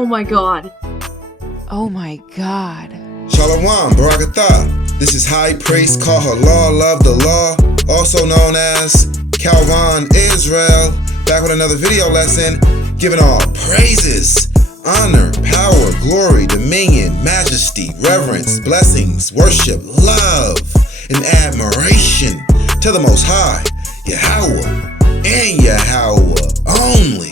Oh my god. Oh my god. Shalom, Barakatha. This is High Priest, call her Law, love the law, also known as Kalvon Israel, back with another video lesson, giving all praises, honor, power, glory, dominion, majesty, reverence, blessings, worship, love, and admiration to the Most High, Yahweh, and Yahweh only.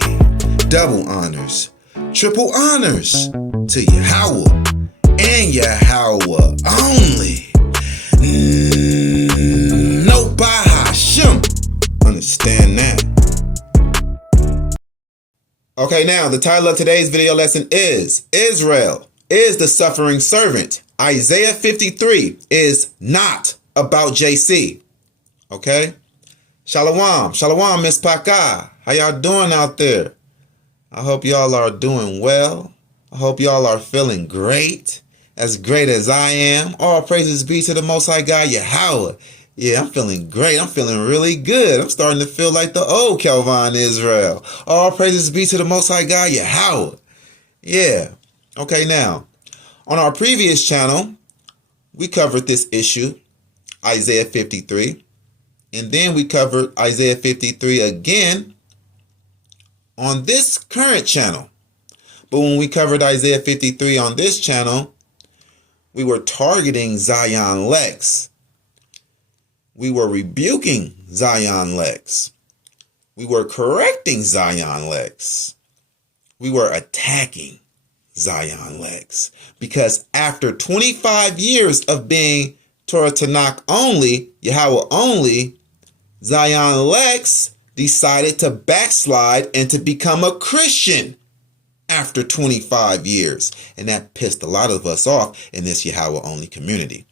Double honors, triple honors to Yahweh and Yahweh only. No Bahashim. Understand that. Okay, now the title of today's video lesson is Israel is the suffering servant. Isaiah 53 is not about JC. Okay? Shalom. Shalom, Miss Paka. How y'all doing out there? I hope y'all are doing well. I hope y'all are feeling great. As great as I am. All praises be to the Most High God, Yahweh. Yeah, I'm feeling great. I'm feeling really good. I'm starting to feel like the old Kalvon Israel. All praises be to the Most High God, Yahweh. Yeah. Okay, now, on our previous channel, we covered this issue, Isaiah 53. And then we covered Isaiah 53 again on this current channel. But when we covered Isaiah 53 on this channel, we were targeting Zion Lex. We were rebuking Zion Lex. We were correcting Zion Lex. We were attacking Zion Lex. Because after 25 years of being Torah Tanakh only, Yahweh only, Zion Lex decided to backslide and to become a Christian after 25 years. And that pissed a lot of us off in this Yahweh only community.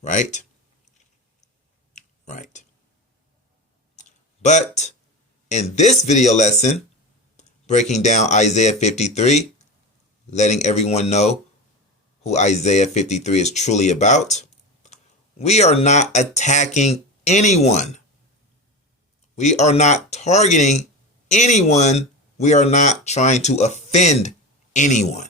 Right? Right. But in this video lesson, breaking down Isaiah 53, letting everyone know who Isaiah 53 is truly about, we are not attacking anyone. We are not targeting anyone. We are not trying to offend anyone.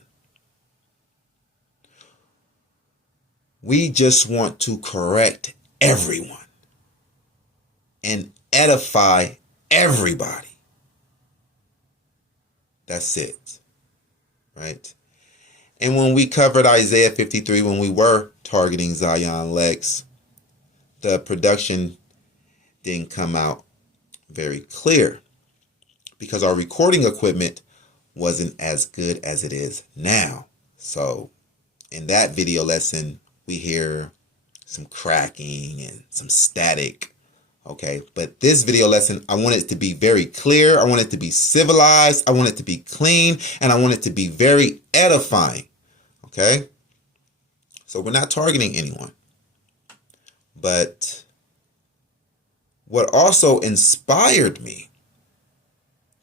We just want to correct everyone and edify everybody. That's it. Right? And when we covered Isaiah 53, when we were targeting Zion Lex, the production didn't come out very clear because our recording equipment wasn't as good as it is now. So in that video lesson, we hear some cracking and some static. Okay, but this video lesson, I want it to be very clear. I want it to be civilized. I want it to be clean. And I want it to be very edifying. Okay, so we're not targeting anyone. But what also inspired me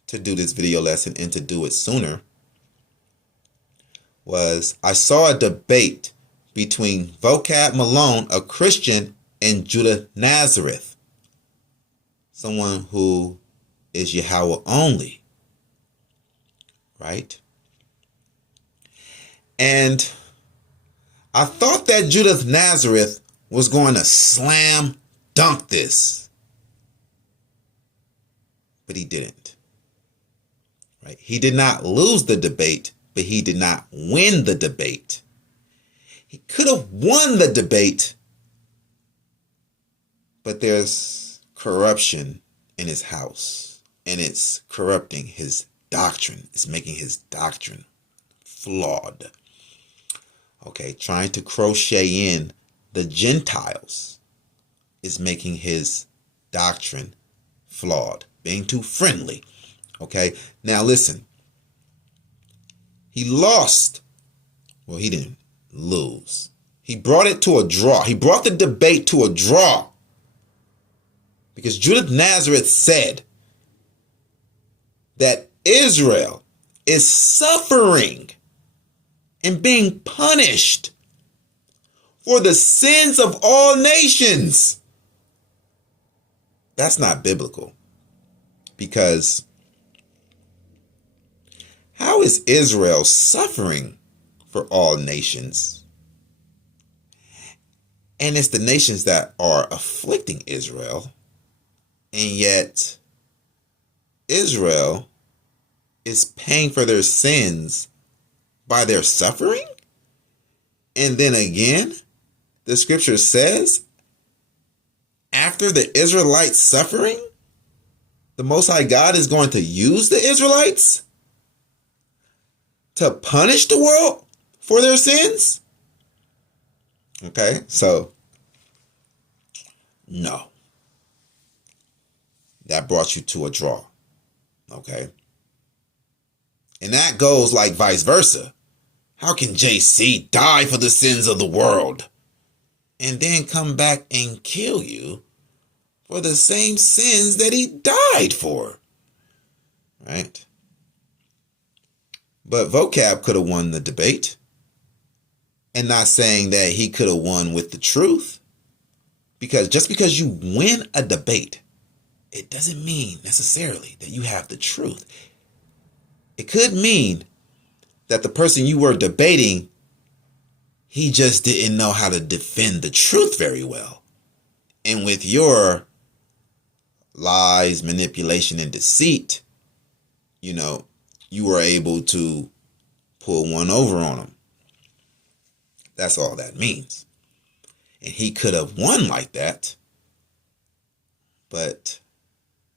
to do this video lesson and to do it sooner was I saw a debate between Vocab Malone, a Christian, and Judah Nazareth, someone who is Yahweh only, right? And I thought that Judah Nazareth was going to slam dunk this. But he didn't. Right? He did not lose the debate, but he did not win the debate. He could have won the debate, but there's corruption in his house, and it's corrupting his doctrine. It's making his doctrine flawed. Okay, trying to crochet in the Gentiles is making his doctrine flawed. Being too friendly. Okay. Now listen. He lost. Well, he didn't lose. He brought it to a draw. He brought the debate to a draw. Because Judah Nazareth said that Israel is suffering and being punished for the sins of all nations. That's not biblical. Because How is Israel suffering for all nations? And it's the nations that are afflicting Israel. And yet, Israel is paying for their sins by their suffering? And then again, the scripture says, after the Israelites' suffering, the Most High God is going to use the Israelites to punish the world for their sins? Okay, so no. That brought you to a draw. Okay. And that goes like vice versa. How can JC die for the sins of the world and then come back and kill you for the same sins that he died for? Right? But Vocab could have won the debate. And not saying that he could have won with the truth. Because just because you win a debate, it doesn't mean necessarily that you have the truth. It could mean that the person you were debating, he just didn't know how to defend the truth very well. And with your lies, manipulation, and deceit, you were able to pull one over on him. That's all that means. And he could have won like that. But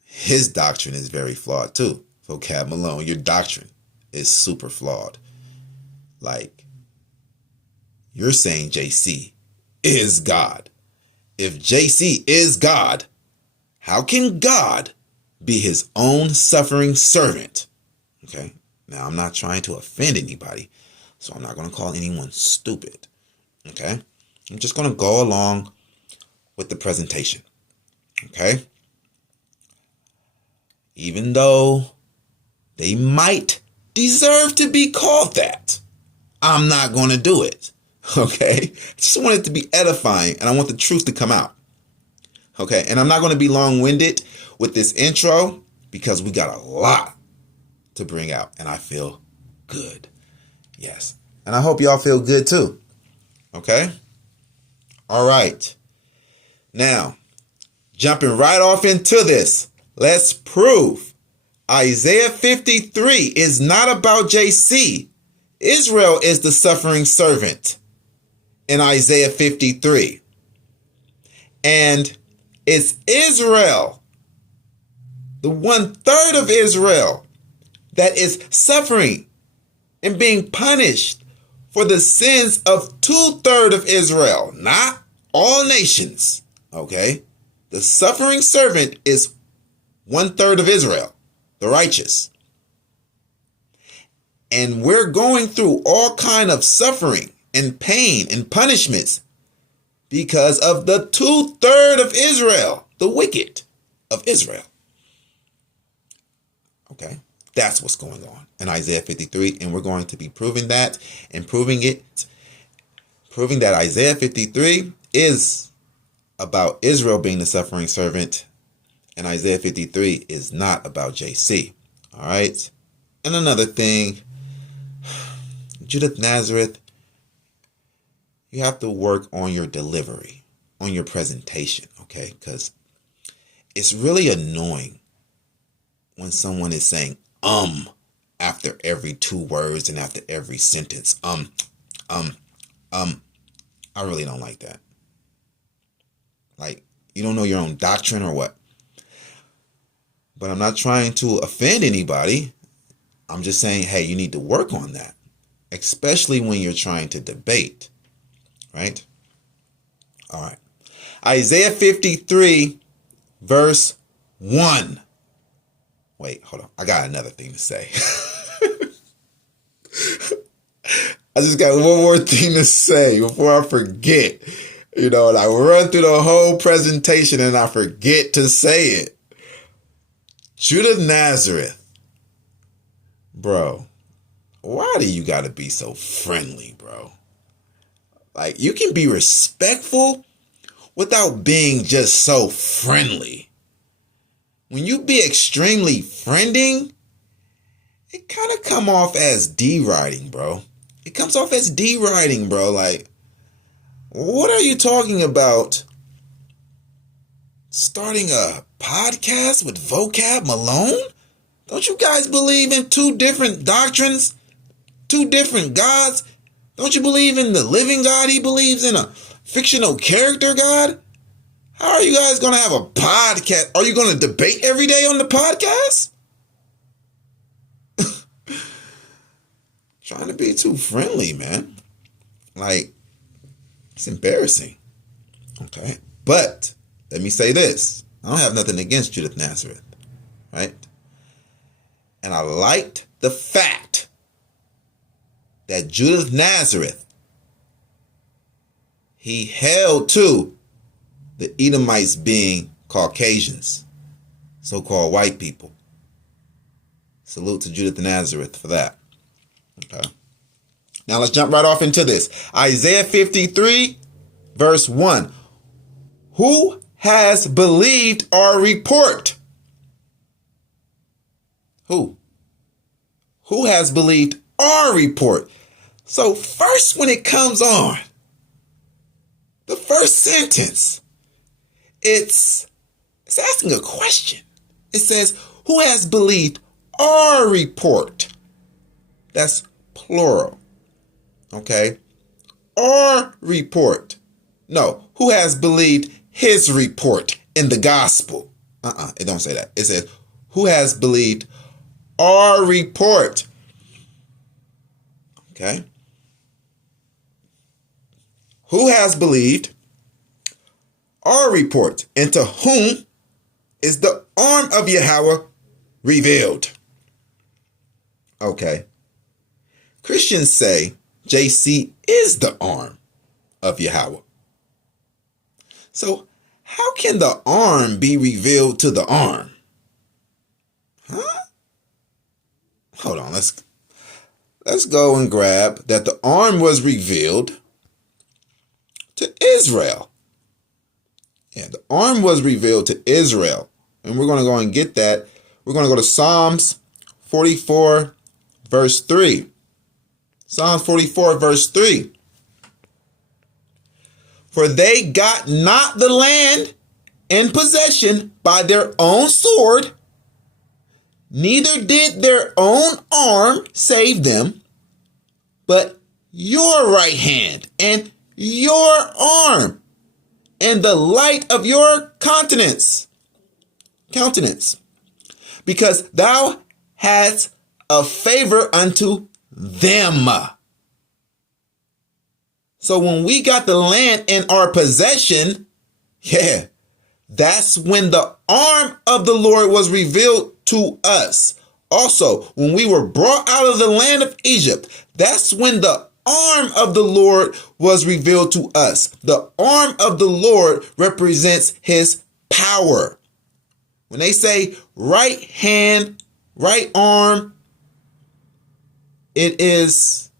his doctrine is very flawed too. Vocab Malone, your doctrine is super flawed. Like, you're saying JC is God. If JC is God, how can God be his own suffering servant? Okay. Now, I'm not trying to offend anybody, so I'm not going to call anyone stupid. Okay. I'm just going to go along with the presentation. Okay. Even though they might deserve to be called that, I'm not going to do it. Okay. I just want it to be edifying, and I want the truth to come out. Okay. And I'm not going to be long-winded with this intro because we got a lot to bring out, and I feel good. Yes. And I hope y'all feel good too. Okay. All right. Now, jumping right off into this, let's prove Isaiah 53 is not about JC. Israel is the suffering servant in Isaiah 53. And it's Israel, the 1/3 of Israel, that is suffering and being punished for the sins of 2/3 of Israel, not all nations. Okay? The suffering servant is 1/3 of Israel, the righteous. And we're going through all kind of suffering and pain and punishments because of the 2/3 of Israel, the wicked of Israel. Okay? That's what's going on in Isaiah 53. And we're going to be proving that and proving that Isaiah 53 is about Israel being the suffering servant, and Isaiah 53 is not about JC. All right. And another thing, Judith Nazareth, you have to work on your delivery, on your presentation. Okay. Because it's really annoying when someone is saying after every 2 words and after every sentence. I really don't like that. Like, you don't know your own doctrine or what? But I'm not trying to offend anybody. I'm just saying, hey, you need to work on that, especially when you're trying to debate, right? All right. Isaiah 53, verse 1. Wait, hold on. I got another thing to say. I just got one more thing to say before I forget. And I run through the whole presentation and I forget to say it. Judith Nazareth. Bro, why do you got to be so friendly, bro? Like, you can be respectful without being just so friendly. When you be extremely friending, it kind of come off as deriding, bro. It comes off as deriding, bro. Like, what are you talking about? Starting a podcast with Vocab Malone? Don't you guys believe in two different doctrines? Two different gods? Don't you believe in the living God? He believes in a fictional character God? How are you guys going to have a podcast? Are you going to debate every day on the podcast? Trying to be too friendly, man. Like, it's embarrassing. Okay. But let me say this. I don't have nothing against Judith Nazareth. Right? And I liked the fact that Judith Nazareth, he held to the Edomites being Caucasians, so-called white people. Salute to Judith Nazareth for that. Okay. Now let's jump right off into this. Isaiah 53, verse 1. Who has believed our report? Who? Who has believed our report? So first, when it comes on, the first sentence, it's asking a question. It says, who has believed our report? That's plural. Okay? Our report. No, who has believed his report in the gospel? It don't say that. It says, who has believed our report? Okay? Who has believed our report, and to whom is the arm of Yahweh revealed? Okay. Christians say JC is the arm of Yahweh. So how can the arm be revealed to the arm? Huh? Hold on, let's go and grab that the arm was revealed to Israel. Yeah, the arm was revealed to Israel. And we're going to go and get that. We're going to go to Psalms 44, verse 3. Psalms 44, verse 3. For they got not the land in possession by their own sword, neither did their own arm save them, but your right hand and your arm and the light of your countenance, because thou hast a favor unto them. So when we got the land in our possession, yeah, that's when the arm of the Lord was revealed to us. Also, when we were brought out of the land of Egypt, that's when the arm of the Lord was revealed to us. The arm of the Lord represents his power. When they say right hand, right arm, it is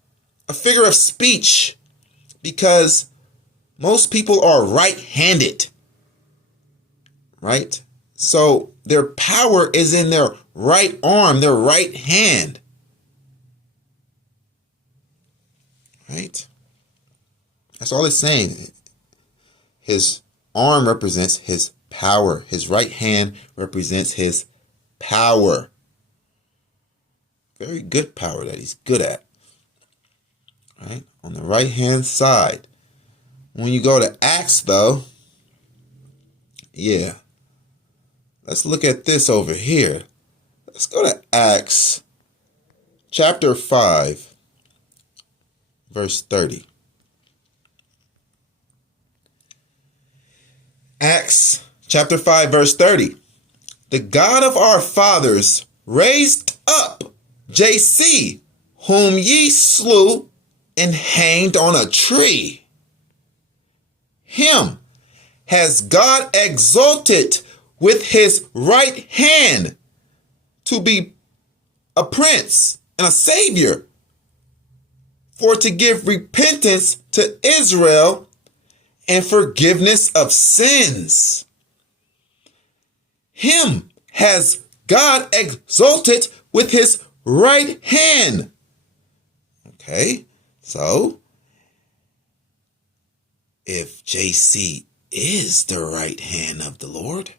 a figure of speech because most people are right-handed, right? So their power is in their right arm, their right hand. Right? That's all it's saying. His arm represents his power. His right hand represents his power. Very good power that he's good at. Right? On the right hand side. When you go to Acts though, yeah. Let's look at this over here. Let's go to Acts chapter 5. Verse 30. Acts chapter 5, verse 30. The God of our fathers raised up JC, whom ye slew and hanged on a tree. Him has God exalted with his right hand to be a prince and a savior, for to give repentance to Israel and forgiveness of sins. Him has God exalted with his right hand. Okay, so if JC is the right hand of the Lord,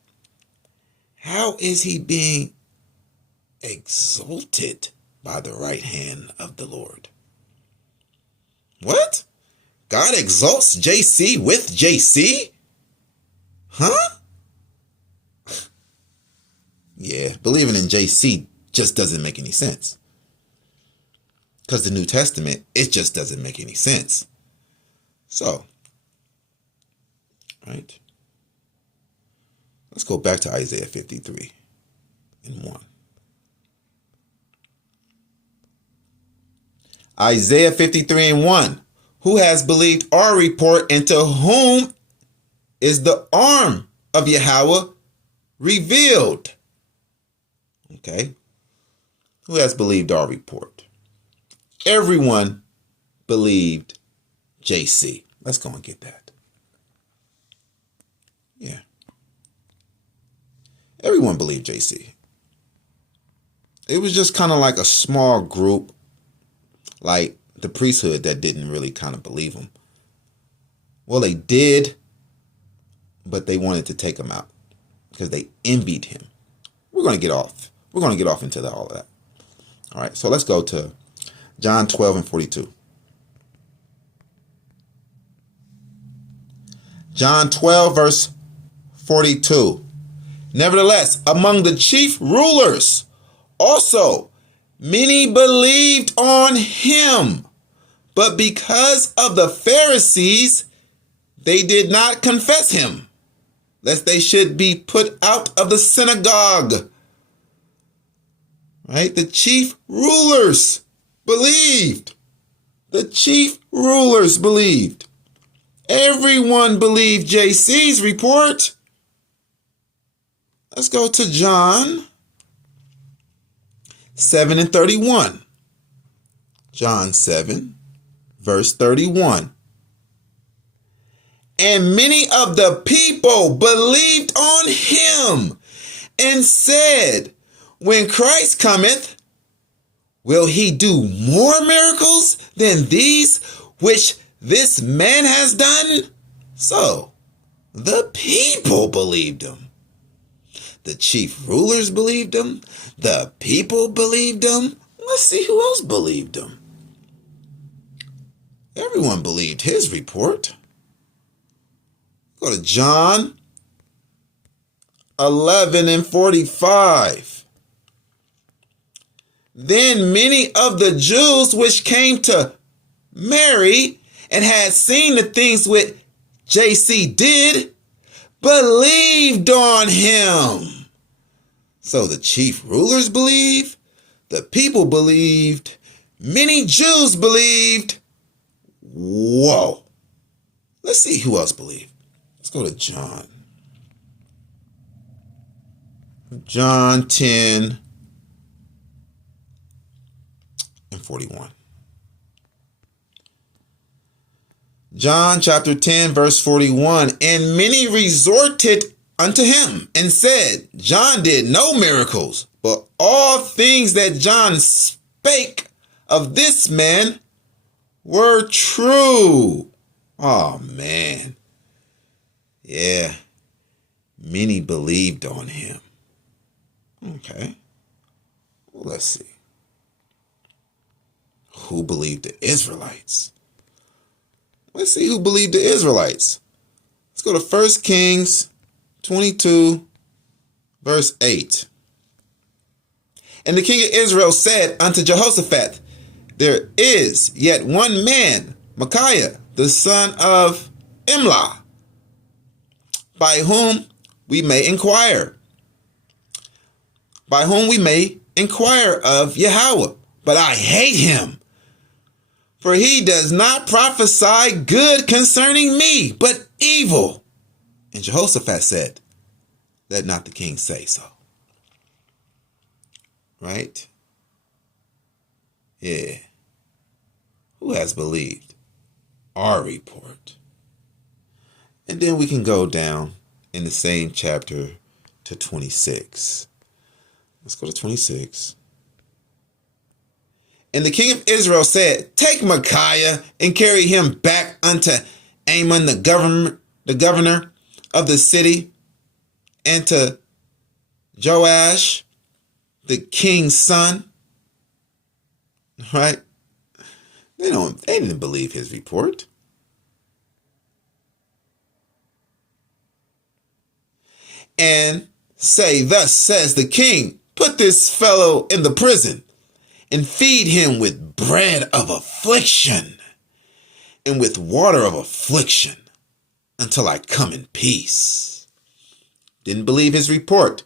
how is he being exalted by the right hand of the Lord? What? God exalts JC with JC? Huh? Yeah, believing in JC just doesn't make any sense. Because the New Testament, it just doesn't make any sense. So, right? Let's go back to Isaiah 53:1. Isaiah 53:1. Who has believed our report, and to whom is the arm of Yahweh revealed? Okay. Who has believed our report? Everyone believed JC. Let's go and get that. Yeah. Everyone believed JC. It was just kind of like a small group, like the priesthood, that didn't really kind of believe him. Well, they did, but they wanted to take him out because they envied him. We're going to get off. We're going to get off into all of that. All right, so let's go to John 12:42. John 12, verse 42. Nevertheless, among the chief rulers also many believed on him, but because of the Pharisees, they did not confess him, lest they should be put out of the synagogue. Right? The chief rulers believed. The chief rulers believed. Everyone believed JC's report. Let's go to John 7:31. John 7, verse 31. And many of the people believed on him and said, when Christ cometh, will he do more miracles than these which this man has done? So the people believed him. The chief rulers believed him. The people believed him. Let's see who else believed him. Everyone believed his report. Go to John 11:45. Then many of the Jews which came to Mary and had seen the things which JC did believed on him. So the chief rulers believed, the people believed, many Jews believed. Whoa. Let's see who else believed. Let's go to John. John 10:41. John chapter 10, verse 41. And many resorted unto him and said, John did no miracles, but all things that John spake of this man were true. Oh, man. Yeah. Many believed on him. Okay. Well, let's see. Who believed the Israelites? Let's see who believed the Israelites. Let's go to 1 Kings 22, verse 8. And the king of Israel said unto Jehoshaphat, there is yet one man, Micaiah, the son of Imlah, by whom we may inquire. By whom we may inquire of Yahweh. But I hate him, for he does not prophesy good concerning me, but evil. And Jehoshaphat said, let not the king say so. Right? Yeah. Who has believed our report? And then we can go down in the same chapter to 26. Let's go to 26. And the king of Israel said, take Micaiah and carry him back unto Amon, the governor of the city, and to Joash, the king's son. Right? They didn't believe his report. And say, thus says the king, put this fellow in the prison and feed him with bread of affliction and with water of affliction until I come in peace. Didn't believe his report,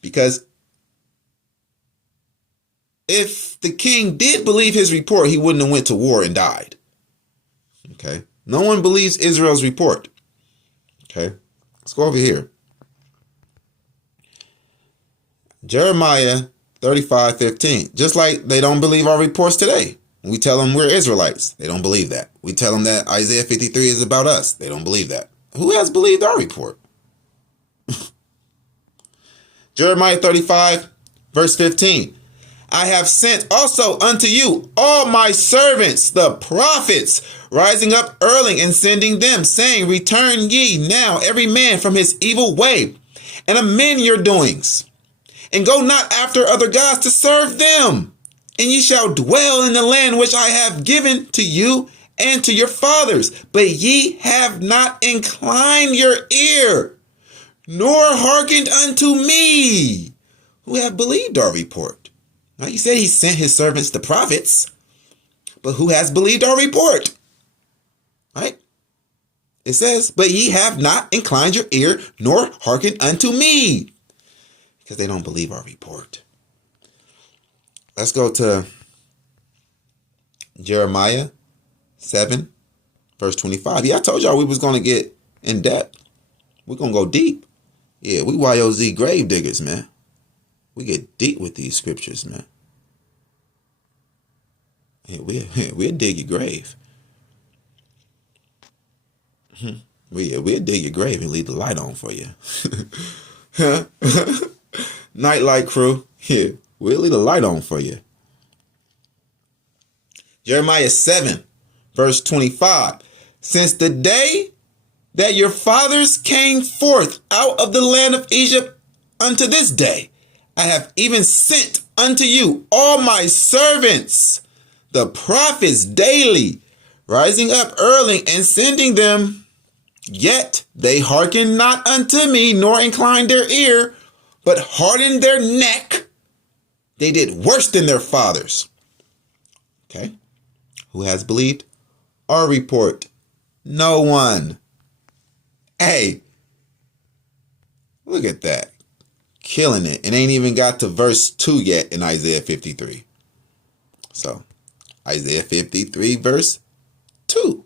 because if the king did believe his report, he wouldn't have went to war and died. Okay. No one believes Israel's report. Okay. Let's go over here. Jeremiah 35:15. Just like they don't believe our reports today. We tell them we're Israelites. They don't believe that. We tell them that Isaiah 53 is about us. They don't believe that. Who has believed our report? Jeremiah 35, verse 15. I have sent also unto you all my servants, the prophets, rising up early and sending them, saying, return ye now every man from his evil way, and amend your doings, and go not after other gods to serve them. And ye shall dwell in the land which I have given to you and to your fathers. But ye have not inclined your ear, nor hearkened unto me, who have believed our report. Now, he said he sent his servants the prophets, but who has believed our report? Right? It says, but ye have not inclined your ear, nor hearkened unto me, because they don't believe our report. Let's go to Jeremiah 7, verse 25. Yeah, I told y'all we was going to get in depth. We're going to go deep. Yeah, we YOZ grave diggers, man. We get deep with these scriptures, man. Yeah, we'll dig your grave. We'll dig your grave and leave the light on for you. Nightlight crew. Yeah, we'll leave the light on for you. Jeremiah 7, verse 25. Since the day that your fathers came forth out of the land of Egypt unto this day, I have even sent unto you all my servants, the prophets, daily, rising up early and sending them. Yet they hearkened not unto me, nor inclined their ear, but hardened their neck. They did worse than their fathers. Okay. Who has believed our report? No one. Hey, look at that. Killing it. It ain't even got to verse 2 yet in Isaiah 53. So, Isaiah 53, verse 2.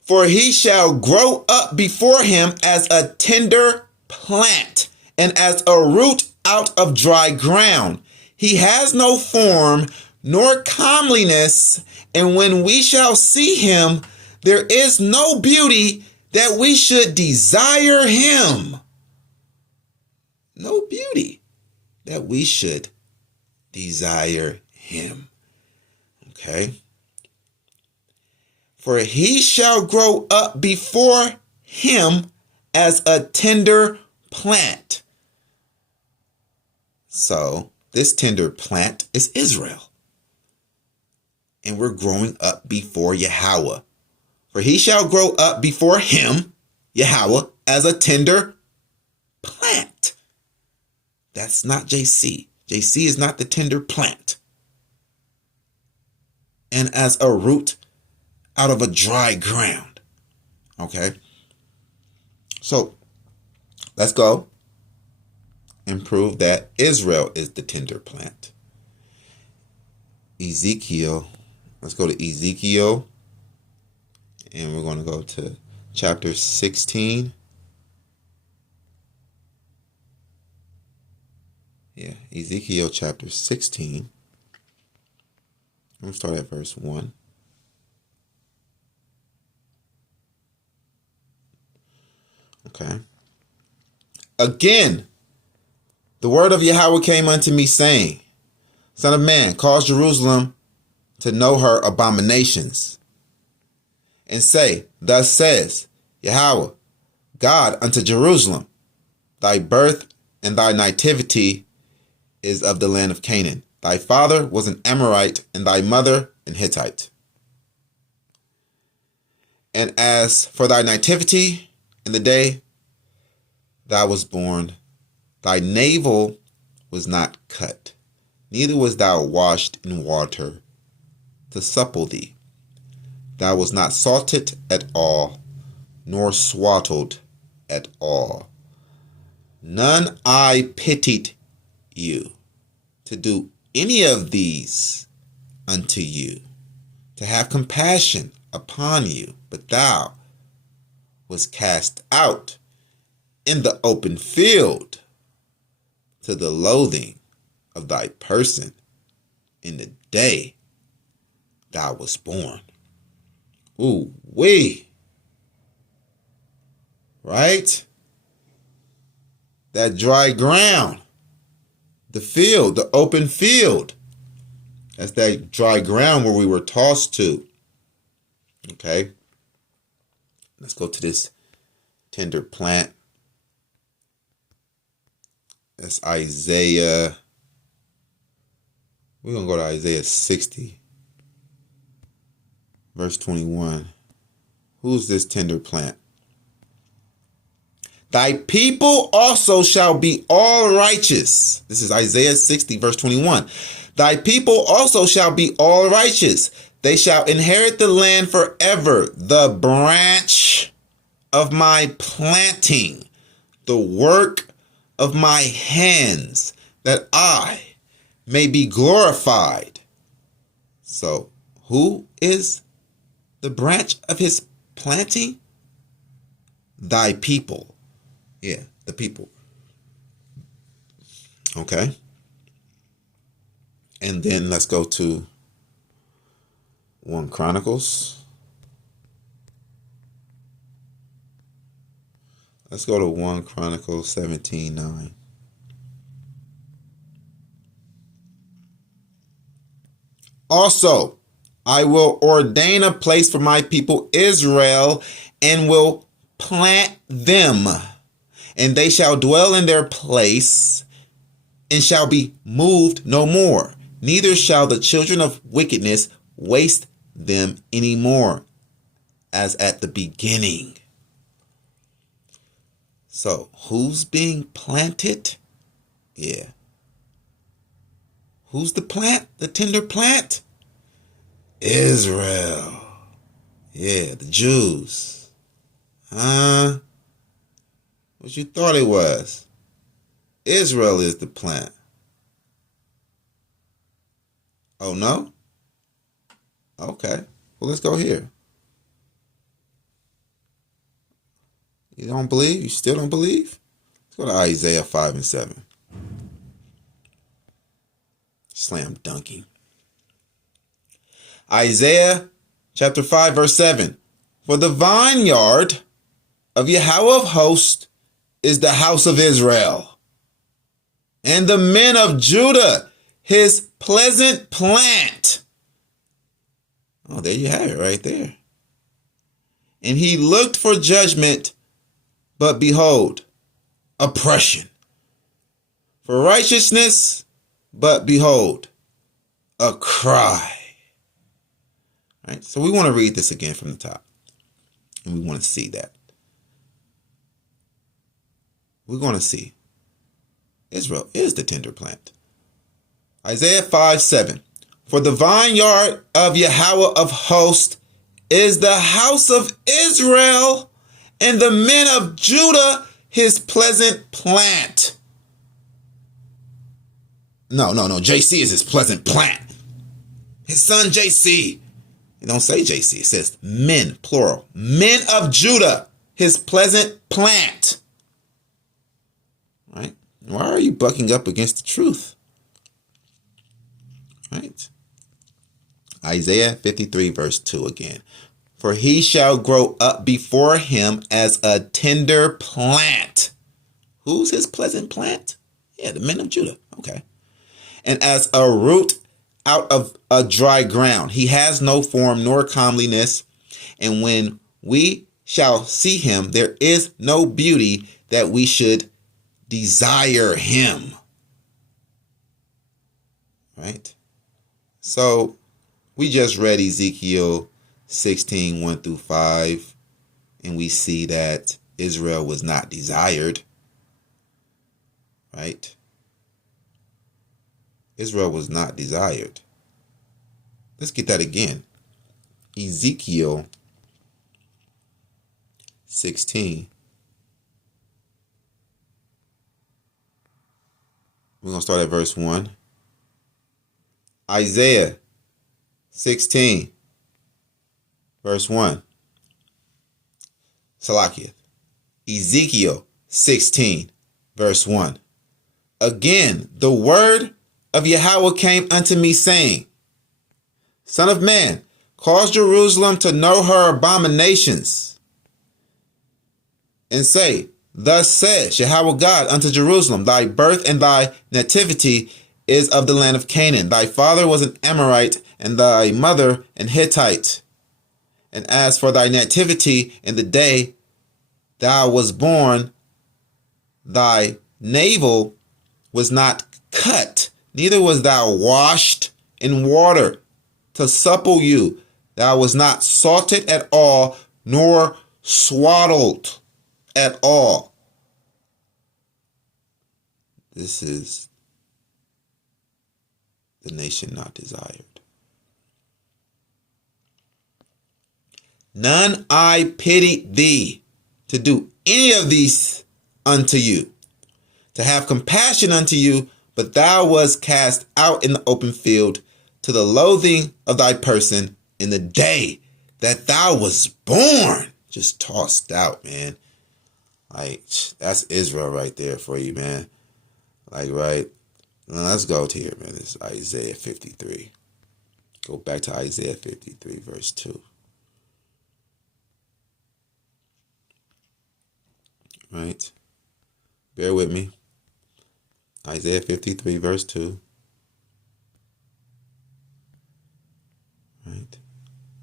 For he shall grow up before him as a tender plant, and as a root out of dry ground. He has no form nor comeliness, and when we shall see him, there is no beauty that we should desire him. No beauty that we should desire him. Okay. For he shall grow up before him as a tender plant. So this tender plant is Israel. And we're growing up before Yahweh. For he shall grow up before him, Yahweh, as a tender plant. That's not JC. JC is not the tender plant. And as a root out of a dry ground. Okay. So let's go and prove that Israel is the tender plant. Ezekiel. Let's go to Ezekiel. And we're going to go to chapter 16. Yeah, Ezekiel chapter 16. I'm going to start at verse 1. Okay. Again, the word of Yahweh came unto me, saying, Son of man, cause Jerusalem to know her abominations, and say, thus says Yahweh, God unto Jerusalem, thy birth and thy nativity is of the land of Canaan. Thy father was an Amorite, and thy mother an Hittite. And as for thy nativity in the day thou was born, thy navel was not cut, neither was thou washed in water to supple thee. Thou was not salted at all, nor swaddled at all. None eye pitied you to do any of these unto you, to have compassion upon you, but thou was cast out in the open field to the loathing of thy person in the day thou was born. Ooh wee. Right? That dry ground. The field, the open field. That's that dry ground where we were tossed to. Okay. Let's go to this tender plant. That's Isaiah. We're going to go to Isaiah 60. Verse 21. Who's this tender plant? Thy people also shall be all righteous. This is Isaiah 60, verse 21. Thy people also shall be all righteous. They shall inherit the land forever. The branch of my planting, the work of my hands, that I may be glorified. So, who is the branch of his planting? Thy people. Yeah, the people. Okay. And then let's go to 1 Chronicles. Let's go to 1 Chronicles 17:9. Also, I will ordain a place for my people Israel, and will plant them, and they shall dwell in their place, and shall be moved no more. Neither shall the children of wickedness waste them any more, as at the beginning. So, who's being planted? Yeah. Who's the plant? The tender plant? Israel. Yeah, the Jews. What you thought it was? Israel is the plant. Oh, no? Okay. Well, let's go here. You don't believe? You still don't believe? Let's go to Isaiah 5:7. Slam dunking. Isaiah chapter 5, verse 7. For the vineyard of Yahweh of hosts is the house of Israel, and the men of Judah his pleasant plant. Oh, there you have it right there. And he looked for judgment, but behold, oppression. For righteousness, but behold, a cry. All right, so we want to read this again from the top. And we want to see that. We're going to see Israel is the tender plant. Isaiah 5:7. For the vineyard of Yahweh of hosts is the house of Israel, and the men of Judah his pleasant plant. No. JC is his pleasant plant. His son JC. It don't say JC. It says men, plural. Men of Judah, his pleasant plant. Right? Why are you bucking up against the truth? Right? Isaiah 53 verse 2 again. For he shall grow up before him as a tender plant. Who's his pleasant plant? Yeah, the men of Judah. Okay. and as a root out of a dry ground. He has no form nor comeliness, and when we shall see him, there is no beauty that we should desire him. Right? So we just read Ezekiel 16, 1 through 5, and we see that Israel was not desired. Right? Israel was not desired. Let's get that again. Ezekiel 16. We're going to start at verse 1. Isaiah 16, verse 1. Salakia. Ezekiel 16, verse 1. Again, the word of Yahweh came unto me, saying, Son of man, cause Jerusalem to know her abominations, and say, Thus says Yahweh God unto Jerusalem, thy birth and thy nativity is of the land of Canaan. Thy father was an Amorite, and thy mother an Hittite. And as for thy nativity in the day thou was born, thy navel was not cut, neither was thou washed in water to supple you. Thou was not salted at all, nor swaddled at all. This is the nation not desired. None I pitied thee to do any of these unto you, to have compassion unto you, but thou wast cast out in the open field to the loathing of thy person in the day that thou was born. Just tossed out, man. Like, that's Israel right there for you, man. Like, right. Now let's go to here, man. This is Isaiah 53. Go back to Isaiah 53, verse 2. Right. Bear with me. Isaiah 53, verse 2. Right.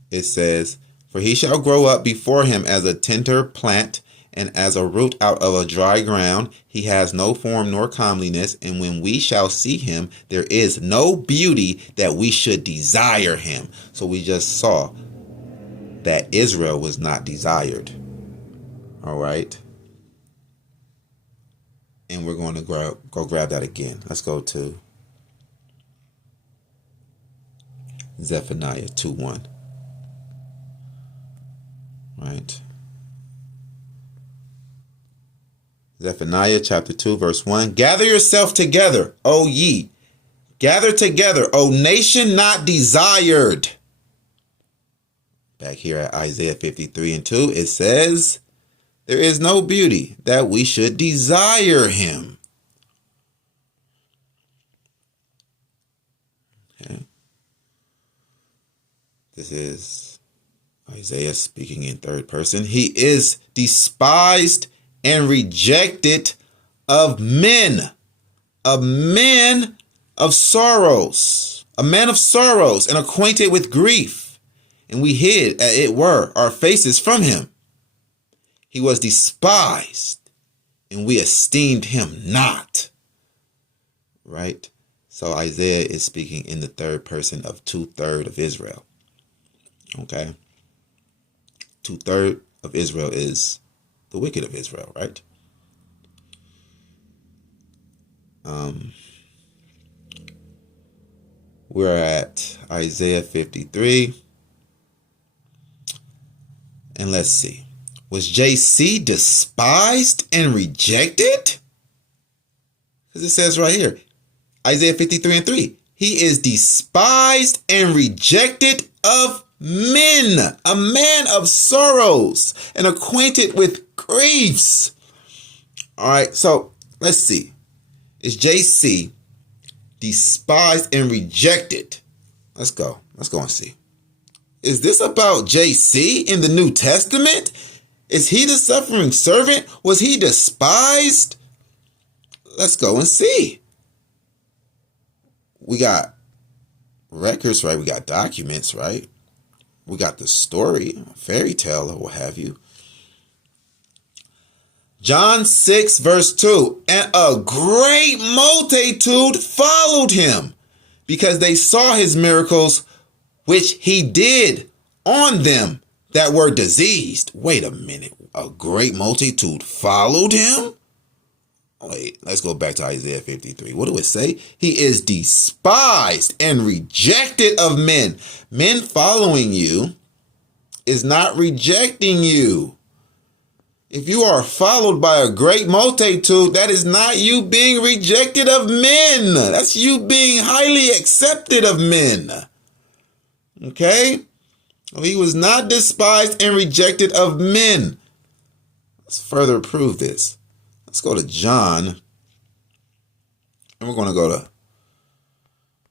It says, For he shall grow up before him as a tender plant, and as a root out of a dry ground. He has no form nor comeliness, and when we shall see him, there is no beauty that we should desire him. So we just saw that Israel was not desired. All right. And we're going to go grab that again. Let's go to Zephaniah 2:1. Right. Zephaniah chapter 2, verse 1. Gather yourself together, O ye. Gather together, O nation not desired. Back here at Isaiah 53 and 2, it says, There is no beauty that we should desire him. Okay. This is Isaiah speaking in third person. He is despised and rejected of men, a man of sorrows, and acquainted with grief. And we hid, as it were, our faces from him. He was despised, and we esteemed him not. Right? So Isaiah is speaking in the third person of 2/3 of Israel. Okay? 2/3 of Israel is the wicked of Israel, right? We're at Isaiah 53. And let's see. Was JC despised and rejected? Because it says right here, Isaiah 53 and 3. He is despised and rejected of men, a man of sorrows and acquainted with griefs. All right, so let's see. Is JC despised and rejected? Let's go and see. Is this about JC in the New Testament? Is he the suffering servant? Was he despised? Let's go and see. we got records, right? We got documents, right? We got the story, a fairy tale or what have you. John 6 verse 2, and a great multitude followed him because they saw his miracles, which he did on them that were diseased. Wait a minute. A great multitude followed him? Wait, let's go back to Isaiah 53. What do it say? He is despised and rejected of men. Men following you is not rejecting you. If you are followed by a great multitude, that is not you being rejected of men. That's you being highly accepted of men. Okay? He was not despised and rejected of men. Let's further prove this. Let's go to John. And we're going to go to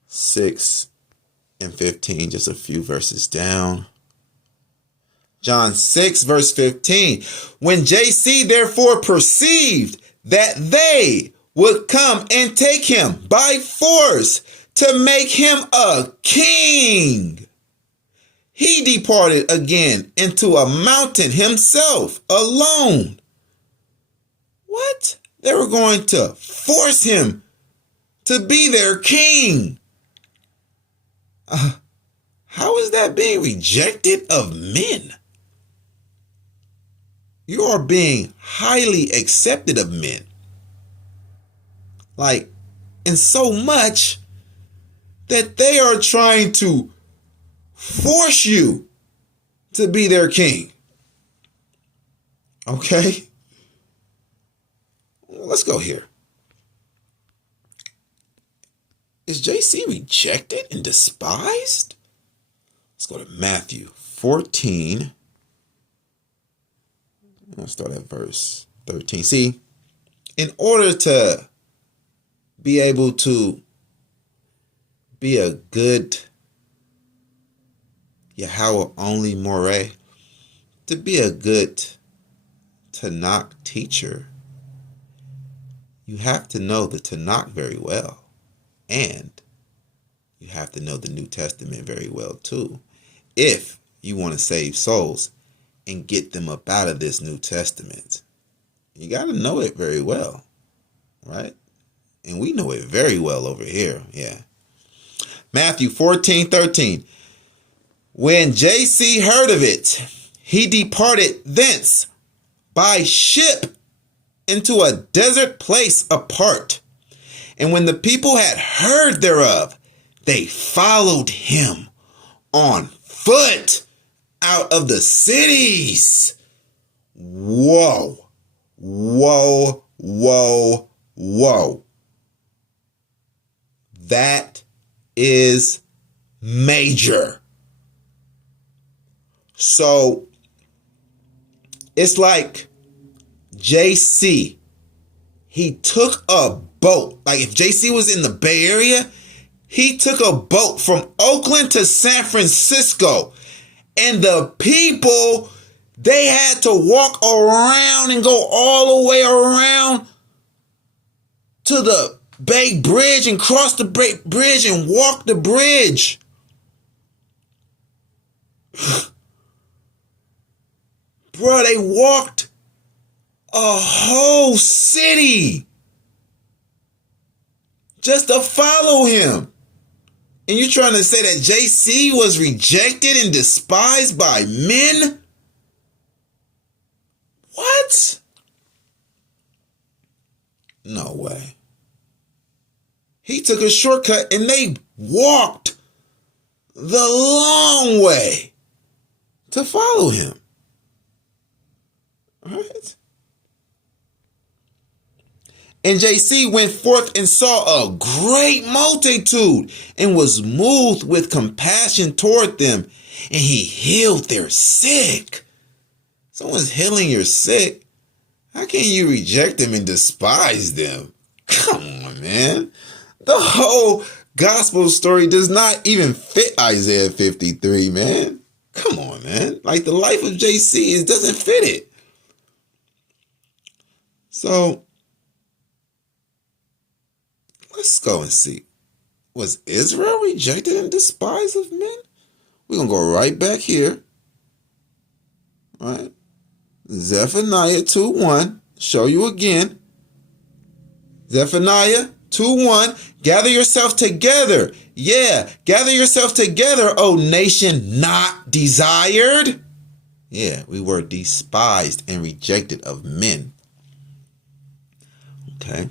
6 and 15, just a few verses down. John 6 verse 15. When JC therefore perceived that they would come and take him by force to make him a king, he departed again into a mountain himself alone. What? They were going to force him to be their king. How is that being rejected of men? You are being highly accepted of men. Like, and so much that they are trying to force you to be their king. Okay? Let's go here. Is JC rejected and despised? Let's go to Matthew 14. I'll start at verse 13. See, in order to be able to be a good Yahweh only Moreh, to be a good Tanakh teacher, you have to know the Tanakh very well. And you have to know the New Testament very well too. If you want to save souls and get them up out of this New Testament, you got to know it very well, right? And we know it very well over here, yeah. Matthew 14:13. When JC heard of it, he departed thence by ship into a desert place apart. And when the people had heard thereof, they followed him on foot out of the cities. Whoa, whoa, whoa, whoa. That is major. So it's like JC, he took a boat. Like if JC was in the Bay Area, he took a boat from Oakland to San Francisco. And the people, they had to walk around and go all the way around to the Bay Bridge and cross the Bay Bridge and walk the bridge. Bro, they walked a whole city just to follow him. And you're trying to say that JC was rejected and despised by men? What? No way. He took a shortcut and they walked the long way to follow him. All right. And JC went forth and saw a great multitude and was moved with compassion toward them. And he healed their sick. Someone's healing your sick. How can you reject them and despise them? Come on, man. The whole gospel story does not even fit Isaiah 53, man. Come on, man. Like the life of JC, it doesn't fit it. So let's go and see. Was Israel rejected and despised of men? We're going to go right back here. All right. Zephaniah 2:1. Show you again. Zephaniah 2:1. Gather yourself together. Yeah. Gather yourself together, O nation not desired. Yeah. We were despised and rejected of men. Okay.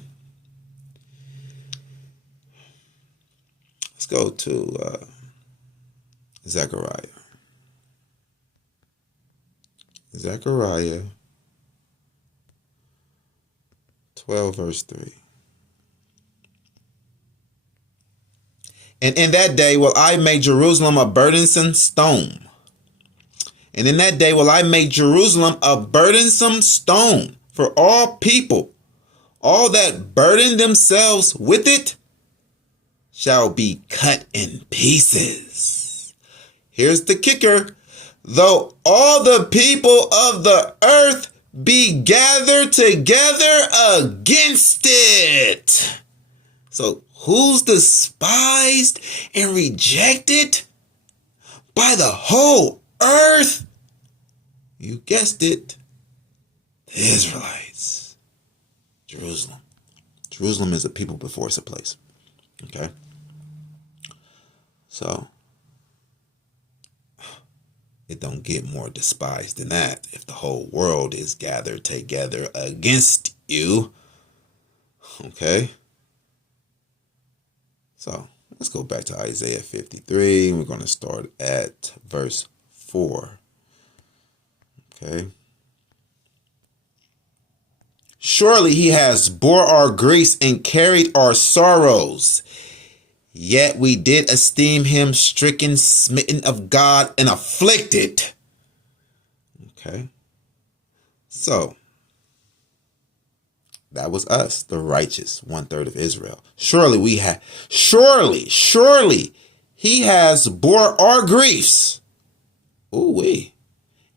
Let's go to Zechariah. Zechariah 12 verse 3. And in that day will I make Jerusalem a burdensome stone. And in that day will I make Jerusalem a burdensome stone for all people. All that burden themselves with it shall be cut in pieces. Here's the kicker. Though all the people of the earth be gathered together against it. So who's despised and rejected by the whole earth? You guessed it. The Israelites. Jerusalem. Jerusalem is a people before it's a place. Okay. So it don't get more despised than that if the whole world is gathered together against you. Okay. So let's go back to Isaiah 53. We're going to start at verse 4. Okay. Surely he has bore our griefs and carried our sorrows. Yet we did esteem him stricken, smitten of God, and afflicted. Okay. So that was us, the righteous, 1/3 of Israel. Surely he has bore our griefs. Ooh-wee.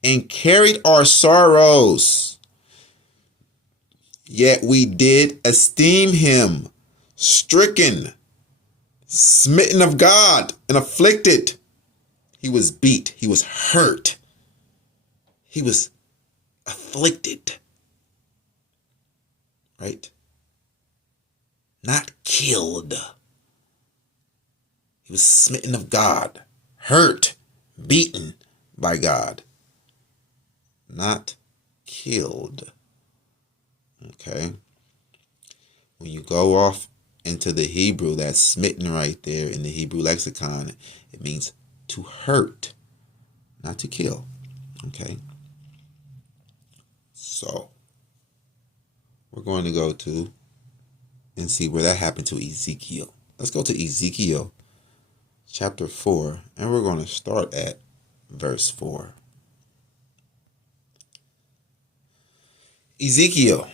And carried our sorrows. Yet we did esteem him stricken, smitten of God, and afflicted. He was beat. He was hurt. He was afflicted. Right? Not killed. He was smitten of God, hurt, beaten by God. Not killed. Okay? When you go off into the Hebrew, that's smitten right there in the Hebrew lexicon. It means to hurt, not to kill. Okay? So we're going to go to and see where that happened to Ezekiel. Let's go to Ezekiel chapter 4, and we're going to start at verse 4. Ezekiel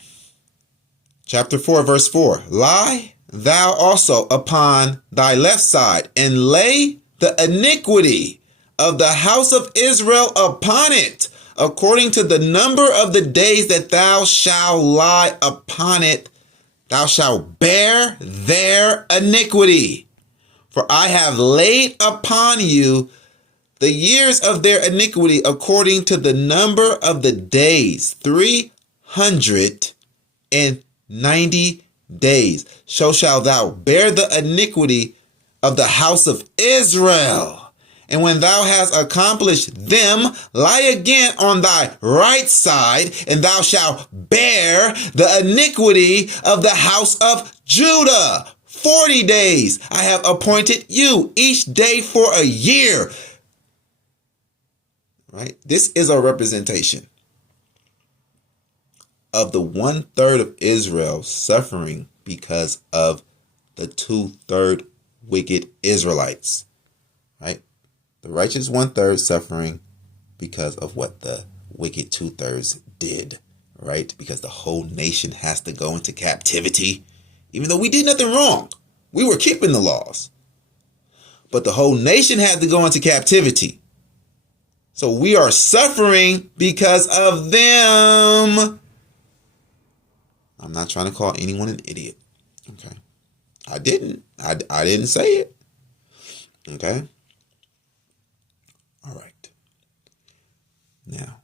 chapter 4, verse 4. Lie thou also upon thy left side, and lay the iniquity of the house of Israel upon it, according to the number of the days that thou shalt lie upon it, thou shalt bear their iniquity. For I have laid upon you the years of their iniquity according to the number of the days, 390 days. So shalt thou bear the iniquity of the house of Israel. And when thou hast accomplished them, lie again on thy right side, and thou shalt bear the iniquity of the house of Judah. 40 days I have appointed you, each day for a year. Right? This is a representation of the 1/3 of Israel suffering because of the 2/3 wicked Israelites. Right? The righteous 1/3 suffering because of what the wicked 2/3 did, right? Because the whole nation has to go into captivity, even though we did nothing wrong. We were keeping the laws. But the whole nation had to go into captivity. So we are suffering because of them. I'm not trying to call anyone an idiot. Okay. I didn't. I didn't say it. Okay. All right. Now,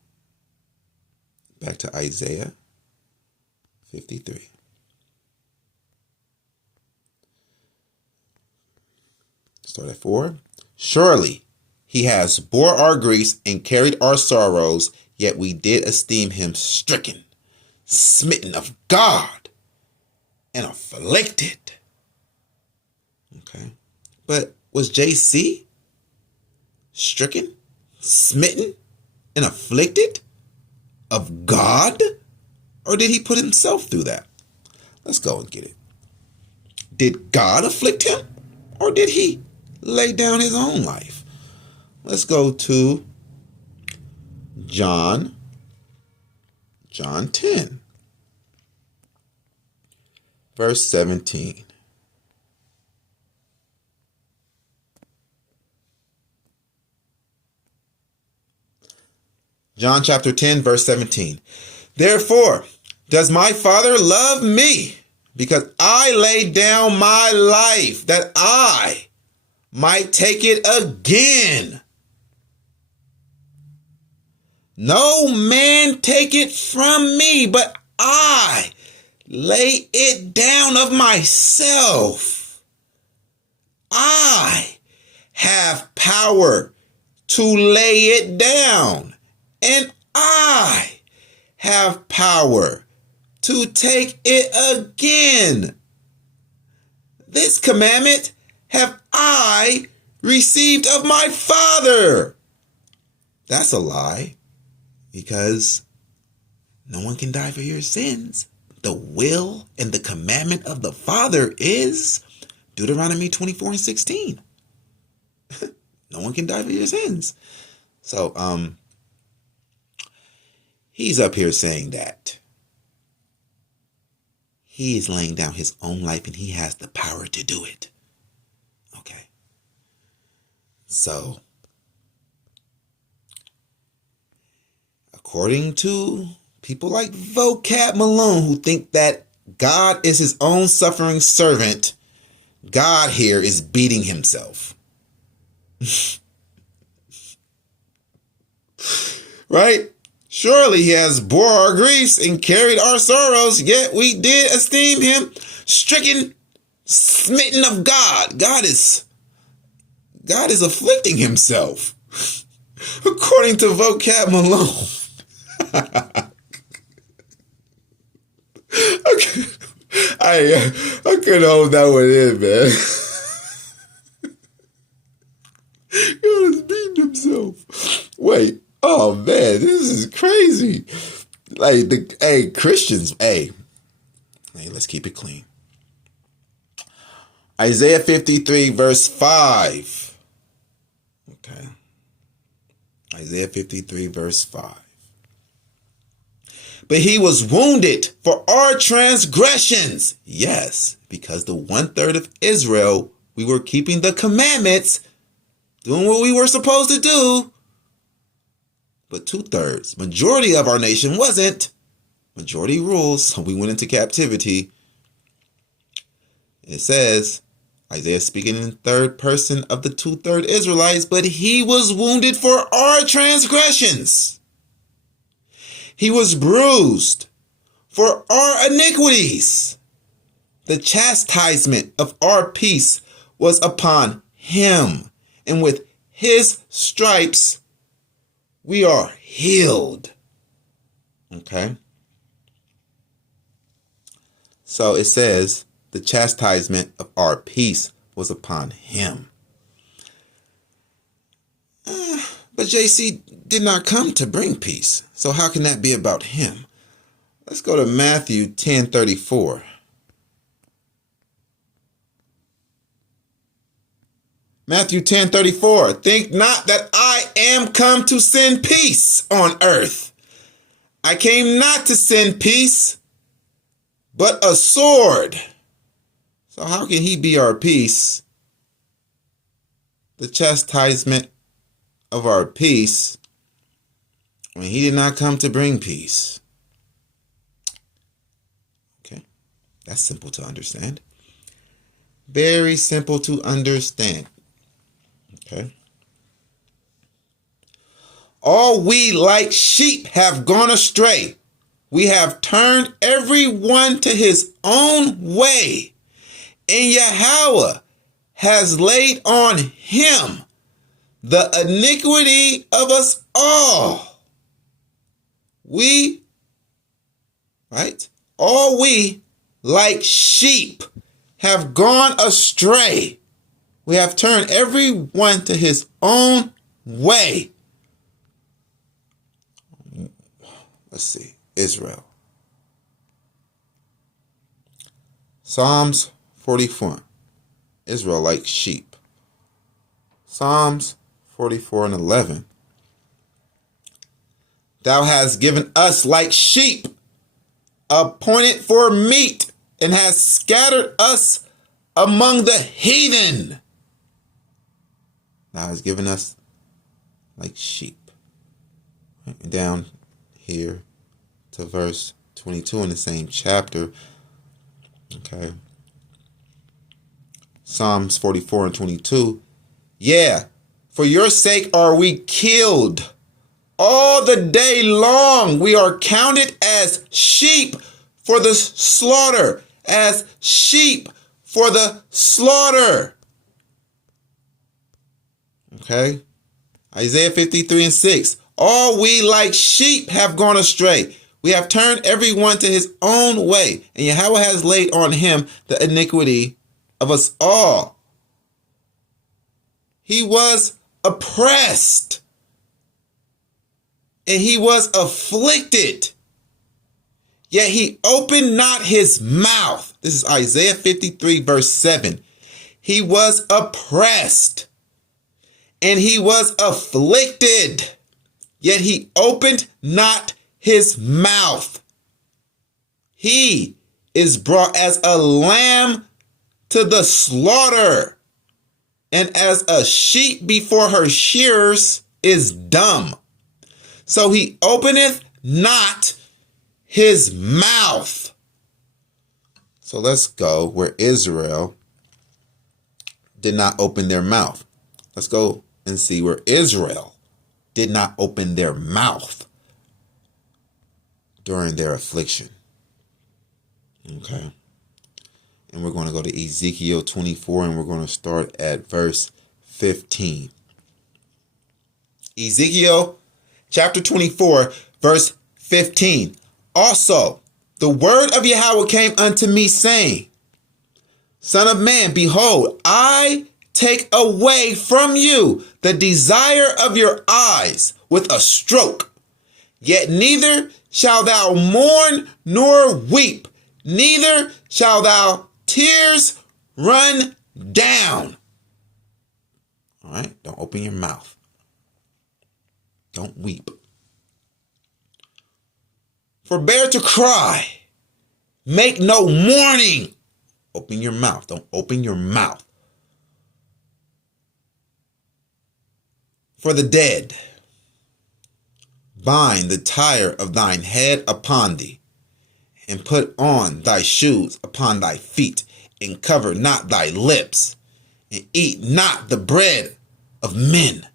back to Isaiah 53. Start at 4. Surely he has bore our griefs and carried our sorrows, yet we did esteem him stricken, smitten of God, and afflicted. Okay. But was JC stricken, smitten, and afflicted of God? Or did he put himself through that? Let's go and get it. Did God afflict him? Or did he lay down his own life? Let's go to John 10, verse 17. John chapter 10, verse 17. Therefore, does my Father love me? Because I laid down my life that I might take it again. No man take it from me, but I lay it down of myself. I have power to lay it down, and I have power to take it again. This commandment have I received of my Father. That's a lie, because no one can die for your sins. The will and the commandment of the Father is Deuteronomy 24 and 16. No one can die for your sins. So, he's up here saying that he is laying down his own life and he has the power to do it. Okay. So, according to people like Vocab Malone, who think that God is his own suffering servant, God here is beating himself. Right? Surely he has bore our griefs and carried our sorrows, yet we did esteem him stricken, smitten of God. God is afflicting himself. According to Vocab Malone. I couldn't hold that one in, man. God is beating himself. Wait. Oh man, this is crazy. Like Christians, let's keep it clean. Isaiah 53 verse 5. Okay. Isaiah 53 verse 5. But he was wounded for our transgressions. Yes, because the 1/3 of Israel, we were keeping the commandments, doing what we were supposed to do. But 2/3, majority of our nation wasn't. Majority rules, so we went into captivity. It says, Isaiah speaking in third person of the 2/3 Israelites, but he was wounded for our transgressions. He was bruised for our iniquities. The chastisement of our peace was upon him, and with his stripes we are healed. Okay. So it says the chastisement of our peace was upon him. But JC did not come to bring peace. So how can that be about him? Let's go to Matthew 10:34. Matthew 10:34. Think not that I am come to send peace on earth. I came not to send peace, but a sword. So how can he be our peace? The chastisement of our peace when he did not come to bring peace. Okay, that's simple to understand. Very simple to understand. Okay. All we like sheep have gone astray. We have turned every one to his own way. And Yahweh has laid on him the iniquity of us all. All we, like sheep, have gone astray. We have turned every one to his own way. Let's see. Israel. Psalms 44. Israel like sheep. Psalms 44 and 11. Thou hast given us like sheep, appointed for meat, and hast scattered us among the heathen. Thou hast given us like sheep. And down here to verse 22 in the same chapter. Okay. Psalms 44 and 22. Yeah, for your sake are we killed. All the day long we are counted as sheep for the slaughter. As sheep for the slaughter. Okay. Isaiah 53 and 6. All we like sheep have gone astray. We have turned every one to his own way. And Yahweh has laid on him the iniquity of us all. He was oppressed. And he was afflicted. Yet he opened not his mouth. This is Isaiah 53 verse 7. He was oppressed. And he was afflicted. Yet he opened not his mouth. He is brought as a lamb to the slaughter, and as a sheep before her shearers is dumb. So he openeth not his mouth. So let's go where Israel did not open their mouth. Let's go and see where Israel did not open their mouth during their affliction. Okay. And we're going to go to Ezekiel 24 and we're going to start at verse 15. Ezekiel chapter 24, verse 15. Also, the word of Yahweh came unto me, saying, Son of man, behold, I take away from you the desire of your eyes with a stroke. Yet neither shalt thou mourn nor weep, neither shall thou tears run down. All right, don't open your mouth. Don't weep. Forbear to cry. Make no mourning. Open your mouth. Don't open your mouth. For the dead, bind the tire of thine head upon thee, and put on thy shoes upon thy feet, and cover not thy lips, and eat not the bread of men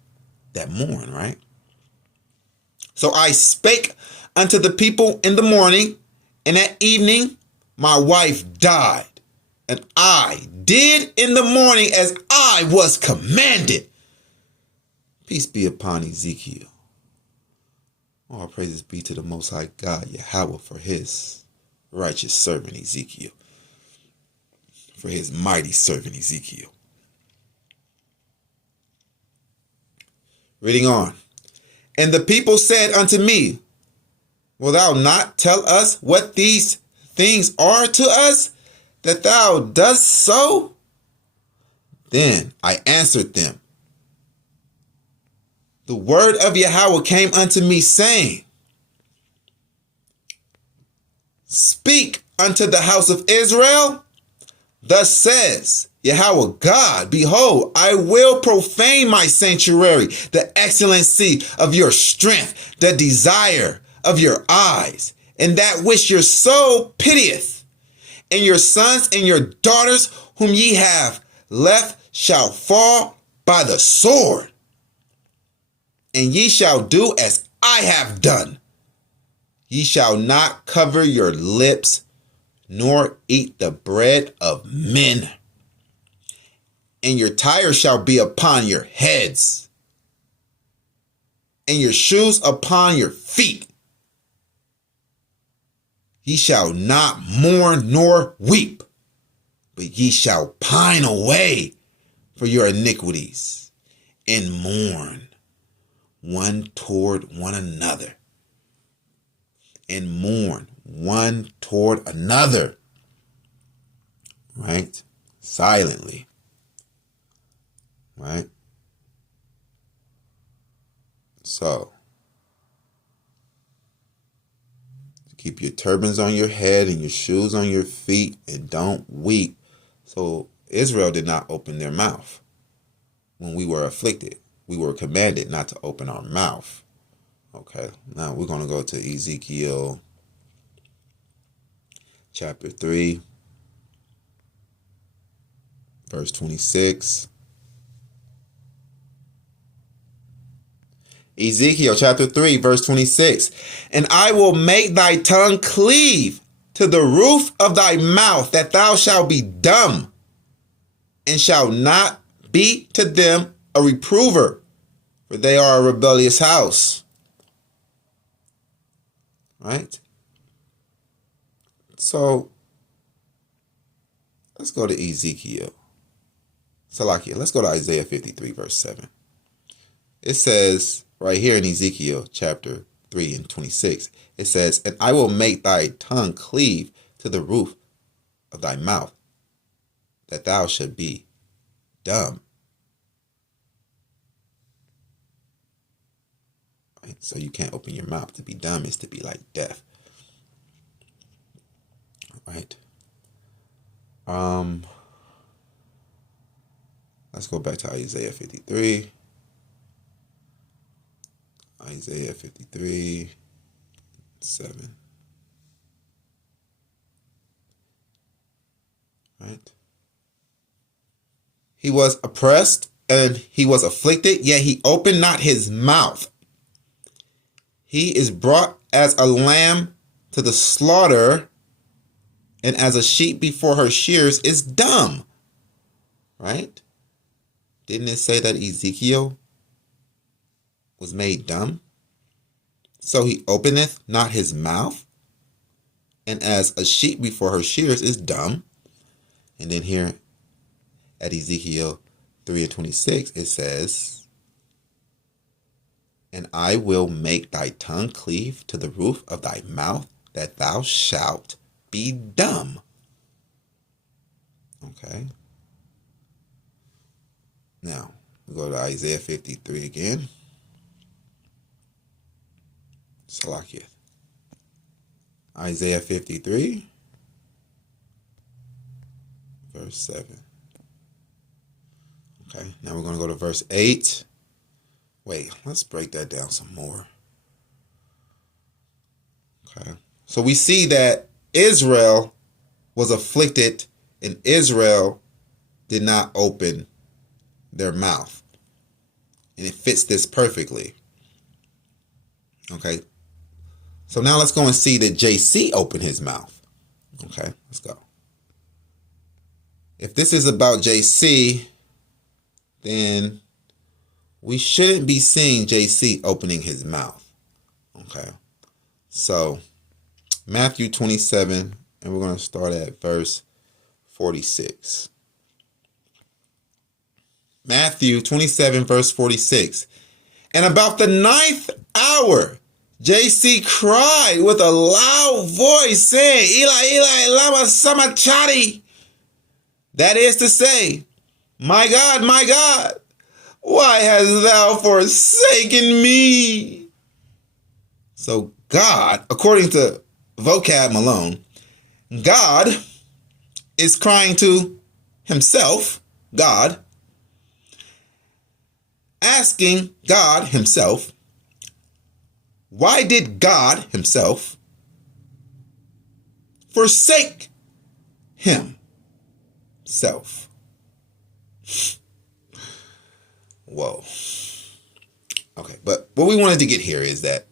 that mourn, right? So I spake unto the people in the morning, and at evening my wife died, and I did in the morning as I was commanded. Peace be upon Ezekiel. All praises be to the Most High God, Yahweh, for his righteous servant Ezekiel, for his mighty servant Ezekiel. Reading on. And the people said unto me, Wilt thou not tell us what these things are to us, that thou dost so? Then I answered them, The word of Yahweh came unto me, saying, Speak unto the house of Israel. Thus says Yahweh God, Behold, I will profane my sanctuary, the excellency of your strength, the desire of your eyes, and that which your soul pitieth, and your sons and your daughters whom ye have left shall fall by the sword, and ye shall do as I have done. Ye shall not cover your lips, nor eat the bread of men. And your tire shall be upon your heads, and your shoes upon your feet. Ye shall not mourn nor weep, but ye shall pine away for your iniquities, and mourn one toward one another. And mourn one toward another. Right? Silently. Right? So, keep your turbans on your head and your shoes on your feet, and don't weep. So Israel did not open their mouth when we were afflicted. We were commanded not to open our mouth. Okay, now we're going to go to Ezekiel chapter 3, verse 26. Ezekiel chapter 3, verse 26. And I will make thy tongue cleave to the roof of thy mouth, that thou shalt be dumb, and shalt not be to them a reprover, for they are a rebellious house. Right? So, let's go to Ezekiel. Salakia, let's go to Isaiah 53, verse 7. It says, right here in Ezekiel chapter 3 and 26, it says, and I will make thy tongue cleave to the roof of thy mouth, that thou should be dumb. Right? So you can't open your mouth. To be dumb is to be like deaf. Right? Let's go back to Isaiah 53. Isaiah 53, 7. Right? He was oppressed and he was afflicted, yet he opened not his mouth. He is brought as a lamb to the slaughter, and as a sheep before her shears is dumb. Right? Didn't it say that Ezekiel was made dumb? So he openeth not his mouth, and as a sheep before her shears is dumb. And then here at Ezekiel 3 and 26, it says, and I will make thy tongue cleave to the roof of thy mouth, that thou shalt be dumb. Okay. Now, we go to Isaiah 53 again. Salakia. Isaiah 53, verse 7. Okay, now we're going to go to verse 8. Wait, let's break that down some more. Okay, so we see that Israel was afflicted, and Israel did not open their mouth. And it fits this perfectly. Okay, so now let's go and see that JC opened his mouth. Okay, let's go. If this is about JC, then we shouldn't be seeing JC opening his mouth. Okay, so Matthew 27, and we're going to start at verse 46. Matthew 27, verse 46. And about the 9th hour, JC cried with a loud voice, saying, Eli, Eli, lama sabachthani. That is to say, my God, why hast thou forsaken me? So God, according to Vocab Malone, God is crying to himself, God, asking God himself, why did God himself forsake him? self. Whoa. Okay, but what we wanted to get here is that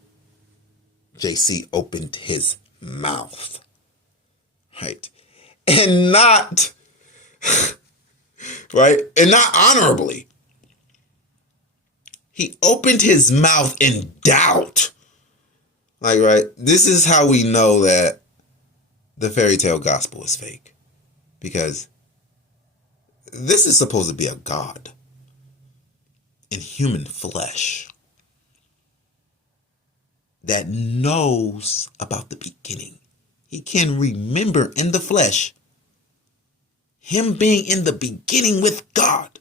JC opened his mouth, right? And not, right? And not honorably. He opened his mouth in doubt. Like, right? This is how we know that the fairy tale gospel is fake. Because this is supposed to be a God in human flesh that knows about the beginning. He can remember in the flesh him being in the beginning with God.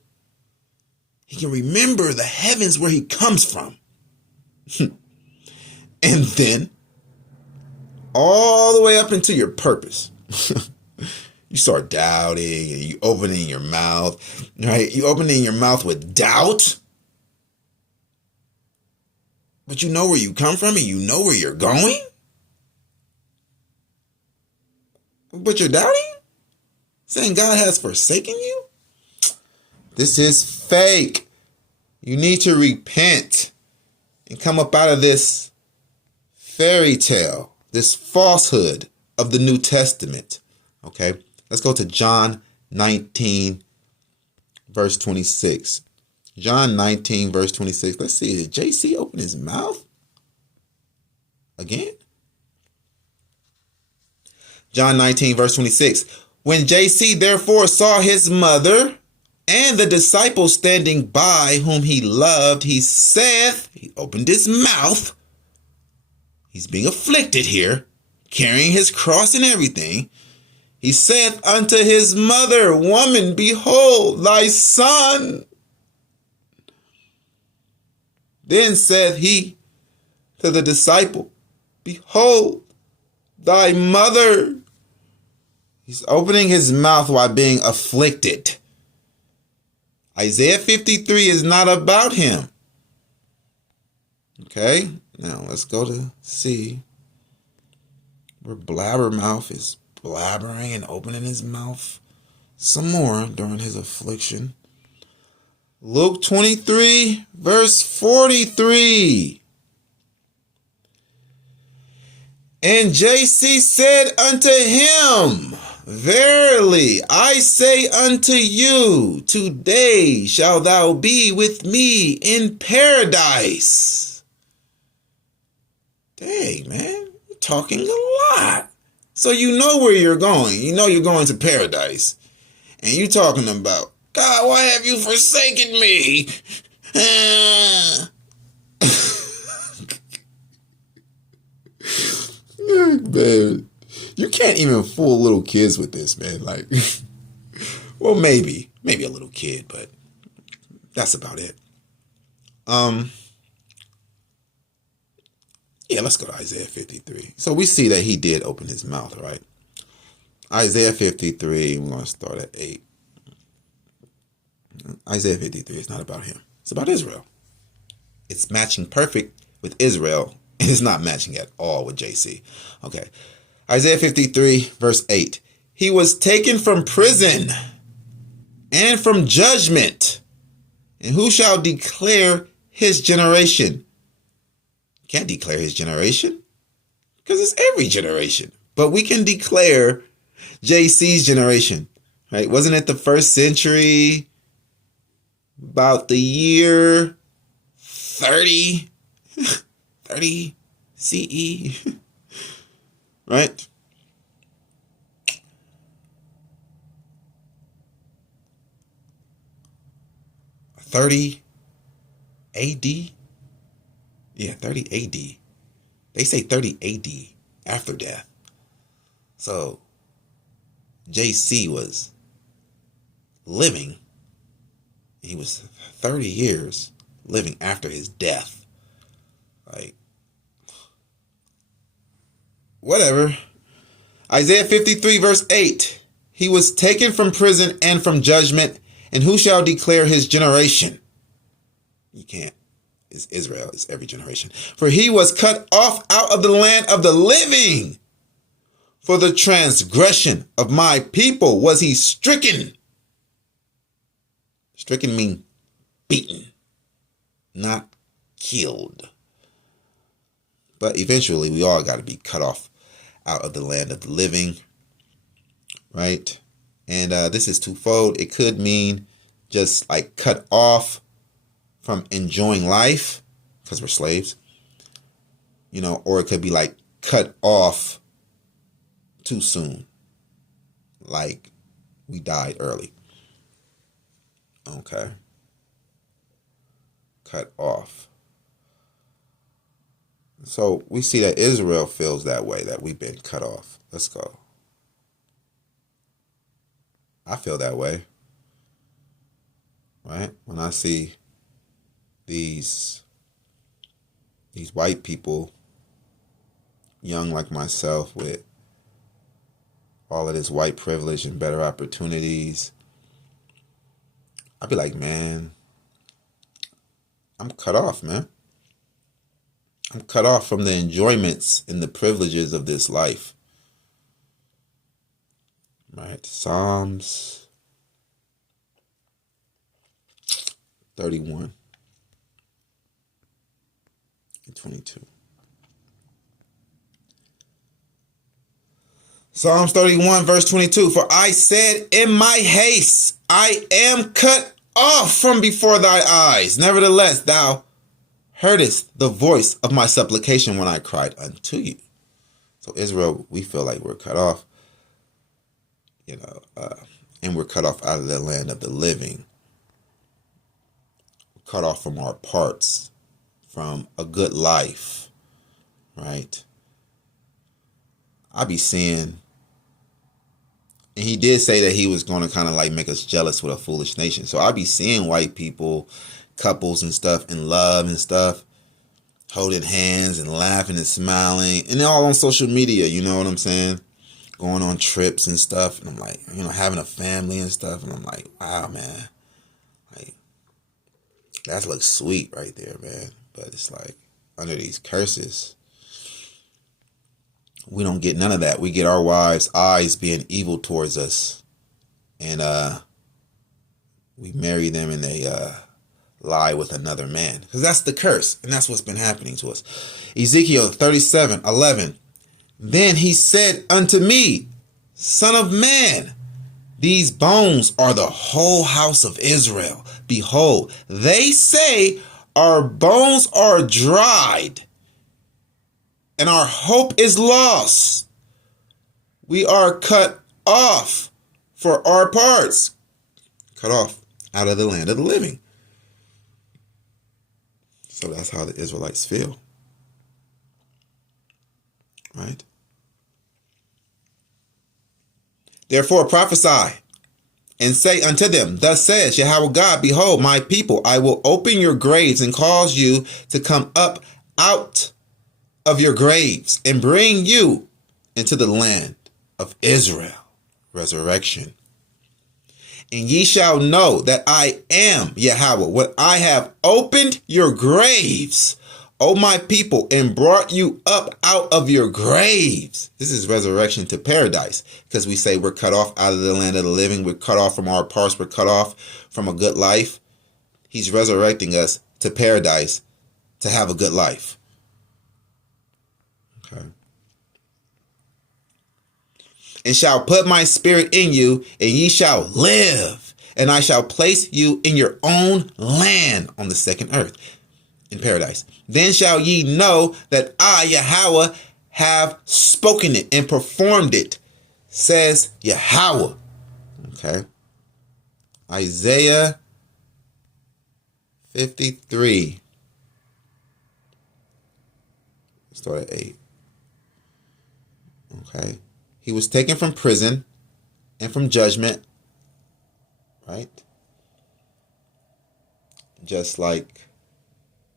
He can remember the heavens where he comes from. And then all the way up into your purpose. You start doubting and you opening your mouth, right? You opening your mouth with doubt. But you know where you come from and you know where you're going. But you're doubting? Saying God has forsaken you? This is fake. You need to repent and come up out of this fairy tale, this falsehood of the New Testament. Okay, let's go to John 19, verse 26. John 19, verse 26. Let's see, did JC open his mouth again? John 19, verse 26. When JC therefore saw his mother and the disciples standing by whom he loved, he saith, he opened his mouth. He's being afflicted here, carrying his cross and everything. He saith unto his mother, Woman, behold thy son. Then said he to the disciple, Behold thy mother. He's opening his mouth while being afflicted. Isaiah 53 is not about him. Okay, now let's go to see where Blabbermouth is blabbering and opening his mouth some more during his affliction. Luke 23, verse 43. And JC said unto him, Verily, I say unto you, today shalt thou be with me in paradise. Dang, man, you're talking a lot. So you know where you're going. You know you're going to paradise. And you're talking about, God, why have you forsaken me? Man, you can't even fool little kids with this, man. Like, well, maybe a little kid, but that's about it. Yeah, let's go to Isaiah 53. So we see that he did open his mouth, right? Isaiah 53, we're going to start at 8. Isaiah 53 is not about him. It's about Israel. It's matching perfect with Israel, and it's not matching at all with JC. Okay. Isaiah 53, verse 8. He was taken from prison and from judgment. And who shall declare his generation? Can't declare his generation because it's every generation. But we can declare JC's generation, right? Wasn't it the first century? About the year 30 CE, right? $30 AD? Yeah, 30 AD. They say 30 AD, after death. So, JC was living. He was 30 years living after his death. Like, whatever. Isaiah 53, verse 8. He was taken from prison and from judgment, and who shall declare his generation? You can't. It's Israel. It's every generation. For he was cut off out of the land of the living. For the transgression of my people was he stricken. Stricken mean beaten, not killed. But eventually we all got to be cut off out of the land of the living, right? And this is twofold. It could mean just like cut off from enjoying life because we're slaves, or it could be like cut off too soon, like we died early. Okay. Cut off. So we see that Israel feels that way, that we've been cut off. Let's go. I feel that way. Right? When I see these white people, young like myself, with all of this white privilege and better opportunities, I'd be like, man, I'm cut off, man. I'm cut off from the enjoyments and the privileges of this life. Right? Psalms 31 and 22. Psalms 31 verse 22. For I said in my haste, I am cut off from before thy eyes. Nevertheless, thou heardest the voice of my supplication when I cried unto you. So Israel, we feel like we're cut off, and we're cut off out of the land of the living. Cut off from our parts, from a good life, right? I be seeing, and he did say that he was going to kind of like make us jealous with a foolish nation. So I be seeing white people, couples and stuff in love and stuff, holding hands and laughing and smiling, and they're all on social media, you know what I'm saying? Going on trips and stuff. And I'm like, having a family and stuff. And I'm like, wow, man. Like, that looks sweet right there, man. But it's like, under these curses, we don't get none of that. We get our wives' eyes being evil towards us. And we marry them and they lie with another man. Because that's the curse. And that's what's been happening to us. Ezekiel 37:11. Then he said unto me, Son of man, these bones are the whole house of Israel. Behold, they say our bones are dried and our hope is lost. We are cut off for our parts. Cut off out of the land of the living. So that's how the Israelites feel. Right? Therefore prophesy and say unto them, Thus says Yahweh God, Behold, my people, I will open your graves and cause you to come up out of your graves and bring you into the land of Israel. Resurrection. And ye shall know that I am Yahweh when I have opened your graves, O my people, and brought you up out of your graves. This is resurrection to paradise, because we say we're cut off out of the land of the living. We're cut off from our parts. We're cut off from a good life. He's resurrecting us to paradise to have a good life. Okay. And shall put my spirit in you, and ye shall live, and I shall place you in your own land on the second earth, in paradise. Then shall ye know that I, Yahweh, have spoken it and performed it, says Yahweh. Okay. Isaiah 53. Start at 8. Okay. He was taken from prison and from judgment. Right? Just like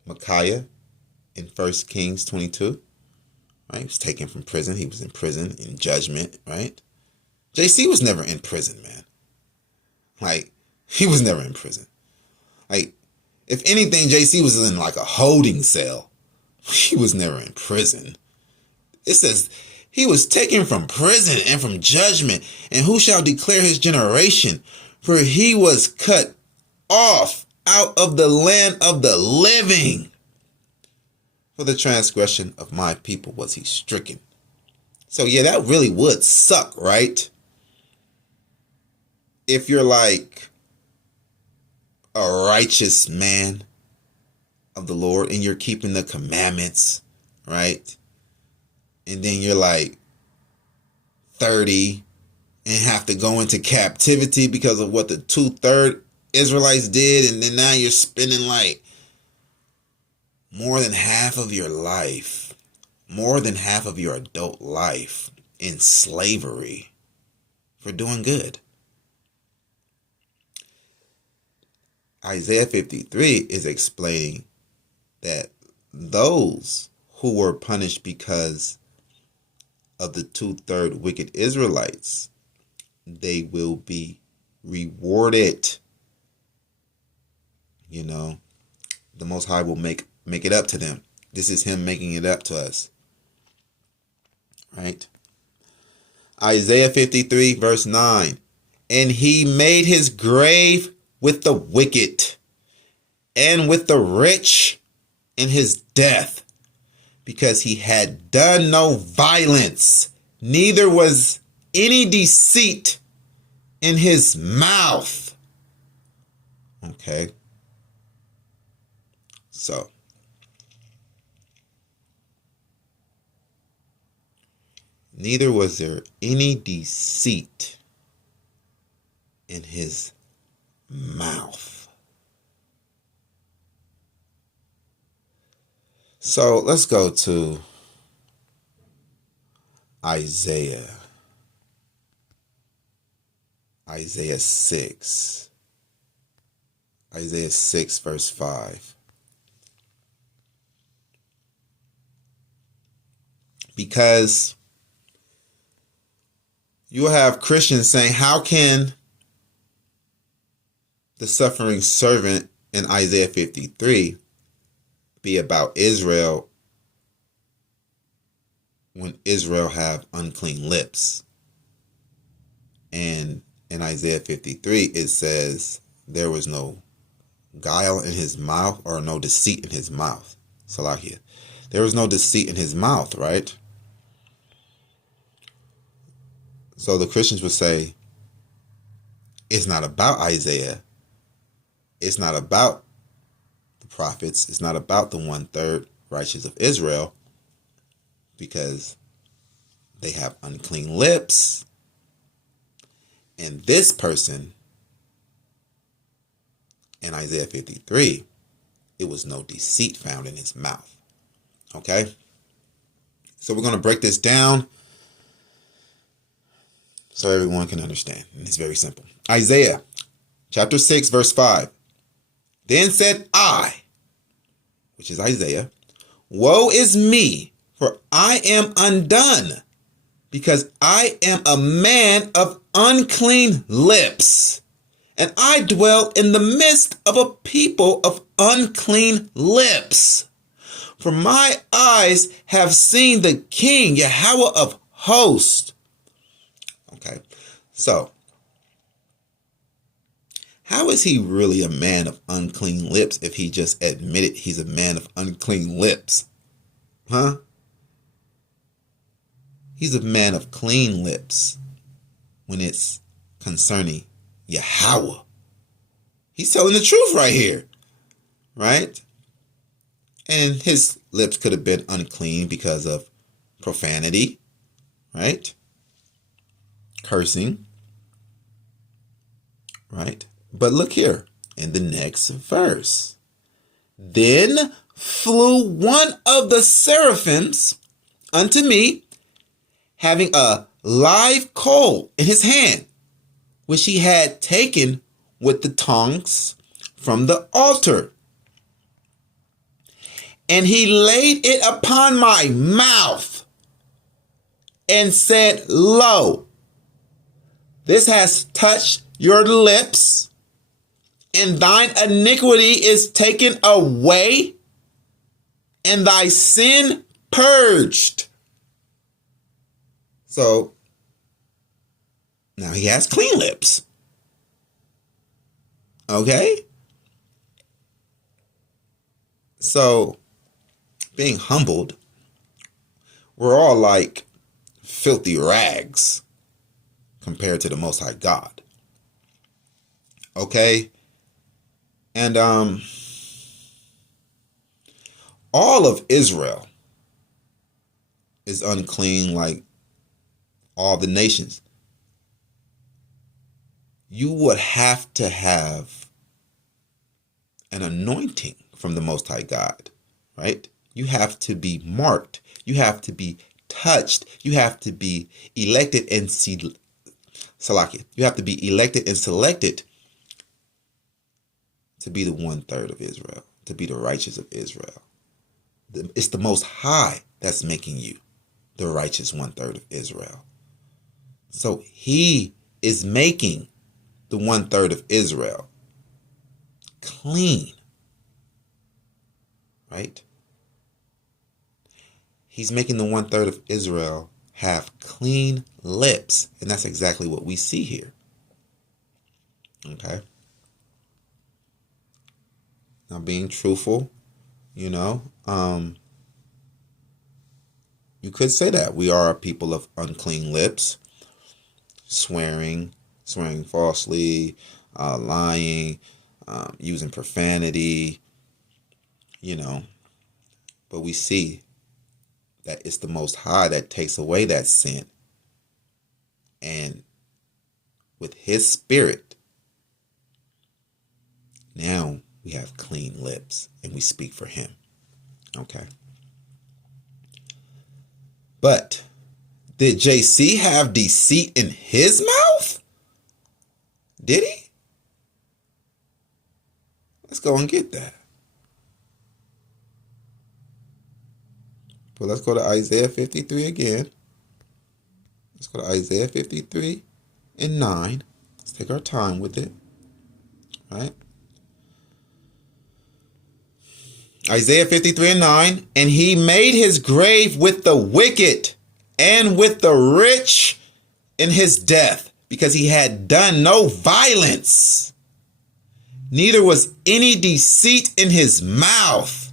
Micaiah in 1 Kings 22, right? He was taken from prison. He was in prison in judgment, right? JC was never in prison, man. Like, he was never in prison. Like, if anything, JC was in like a holding cell. He was never in prison. It says he was taken from prison and from judgment. And who shall declare his generation? For he was cut off out of the land of the living. For the transgression of my people was he stricken. So yeah, that really would suck, right? If you're like a righteous man of the Lord and you're keeping the commandments, right? And then you're like 30 and have to go into captivity because of what the 2/3 Israelites did. And then now you're spending like more than half of your life, more than half of your adult life in slavery for doing good. Isaiah 53 is explaining that those who were punished because of the 2/3 wicked Israelites, they will be rewarded. You know, the Most High will make it up to them. This is him making it up to us. Right? Isaiah 53 verse 9. And he made his grave with the wicked and with the rich in his death, because he had done no violence, neither was any deceit in his mouth. Okay. So, neither was there any deceit in his mouth. So let's go to Isaiah 6. Isaiah 6 verse 5. Because you will have Christians saying, how can the suffering servant in Isaiah 53 be about Israel when Israel have unclean lips? And in Isaiah 53, it says there was no guile in his mouth, or no deceit in his mouth. Salahia. There was no deceit in his mouth, right? So the Christians would say, it's not about Isaiah. It's not about the prophets. It's not about the 1/3 righteous of Israel, because they have unclean lips. And this person in Isaiah 53, it was no deceit found in his mouth. Okay? So we're going to break this down so everyone can understand. And it's very simple. Isaiah chapter 6, verse 5. Then said I, which is Isaiah, woe is me, for I am undone, because I am a man of unclean lips, and I dwell in the midst of a people of unclean lips. For my eyes have seen the King, Yahweh of hosts. Okay, so how is he really a man of unclean lips if he just admitted he's a man of unclean lips? Huh? He's a man of clean lips when it's concerning Yahweh. He's telling the truth right here, right? And his lips could have been unclean because of profanity, right? Cursing, right? But look here in the next verse. Then flew one of the seraphims unto me, having a live coal in his hand, which he had taken with the tongs from the altar. And he laid it upon my mouth and said, Lo, this has touched your lips, and thine iniquity is taken away, and thy sin purged. So now he has clean lips. Okay? So being humbled, we're all like filthy rags compared to the Most High God. Okay? And all of Israel is unclean like all the nations. You would have to have an anointing from the Most High God, right? You have to be marked. You have to be touched. You have to be elected and selected. You have to be elected and selected to be the 1/3 of Israel, to be the righteous of Israel. It's the Most High that's making you the righteous 1/3 of Israel. So he is making the 1/3 of Israel clean, right? He's making the 1/3 of Israel have clean lips. And that's exactly what we see here. Okay. Now, being truthful, you could say that we are a people of unclean lips, swearing falsely, lying, using profanity, but we see that it's the Most High that takes away that sin. And with his spirit, now we have clean lips and we speak for him. Okay. But did JC have deceit in his mouth? Did he? Let's go and get that. Well, let's go to Isaiah 53 again. Let's go to Isaiah 53 and 9. Let's take our time with it. All right. Isaiah 53 and 9. And he made his grave with the wicked and with the rich in his death, because he had done no violence, neither was any deceit in his mouth.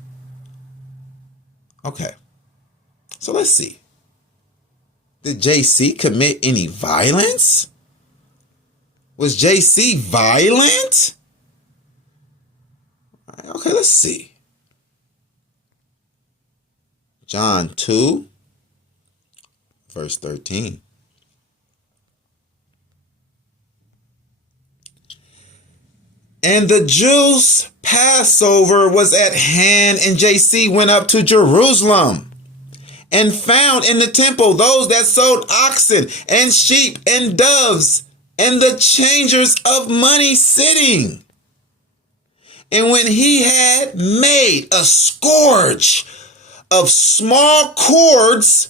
Okay. So let's see. Did JC commit any violence? Was JC violent? Okay, let's see. John 2, verse 13. And the Jews' Passover was at hand, and JC went up to Jerusalem and found in the temple those that sold oxen and sheep and doves and the changers of money sitting. And when he had made a scourge of small cords,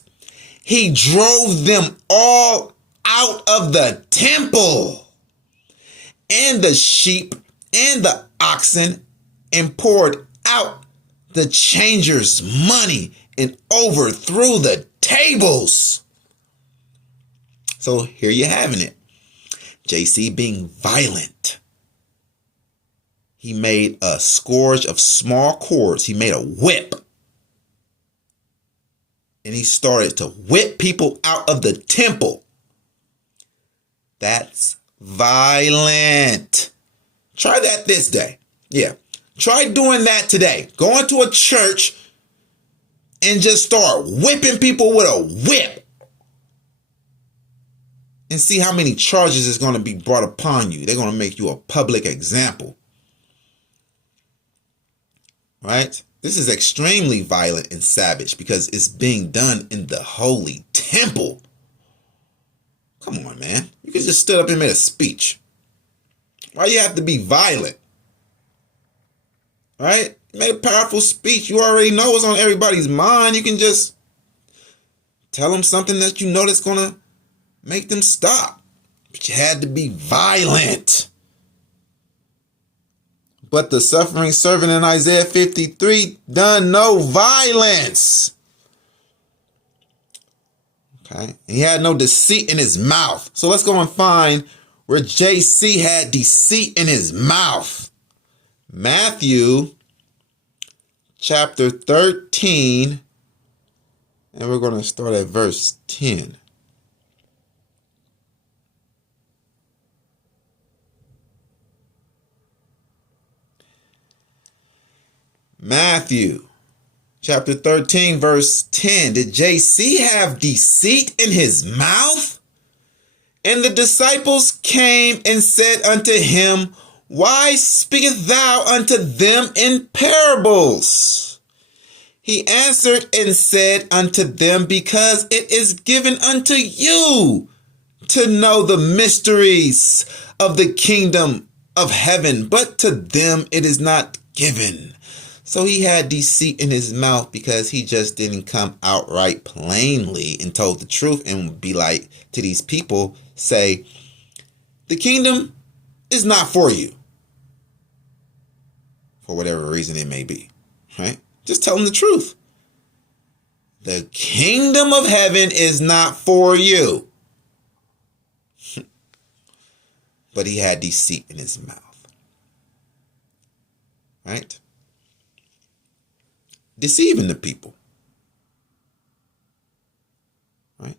he drove them all out of the temple, and the sheep and the oxen, and poured out the changers' money and overthrew the tables. So here you're having it. JC being violent. He made a scourge of small cords. He made a whip. And he started to whip people out of the temple. That's violent. Try that this day. Yeah. Try doing that today. Go into a church and just start whipping people with a whip. And see how many charges is going to be brought upon you. They're going to make you a public example. Right? This is extremely violent and savage because it's being done in the holy temple. Come on, man. You could just stood up and made a speech. Why do you have to be violent? Right? You made a powerful speech. You already know what's on everybody's mind. You can just tell them something that you know that's going to make them stop. But you had to be violent. But the suffering servant in Isaiah 53 done no violence. Okay. He had no deceit in his mouth. So let's go and find where JC had deceit in his mouth. Matthew chapter 13, and we're going to start at verse 10. Matthew chapter 13, verse 10. Did JC have deceit in his mouth? And the disciples came and said unto him, Why speakest thou unto them in parables? He answered and said unto them, Because it is given unto you to know the mysteries of the kingdom of heaven, but to them it is not given. So he had deceit in his mouth because he just didn't come outright plainly and told the truth and be like to these people, say, the kingdom is not for you. For whatever reason it may be, right? Just tell them the truth. The kingdom of heaven is not for you. But he had deceit in his mouth, right? Deceiving the people, right?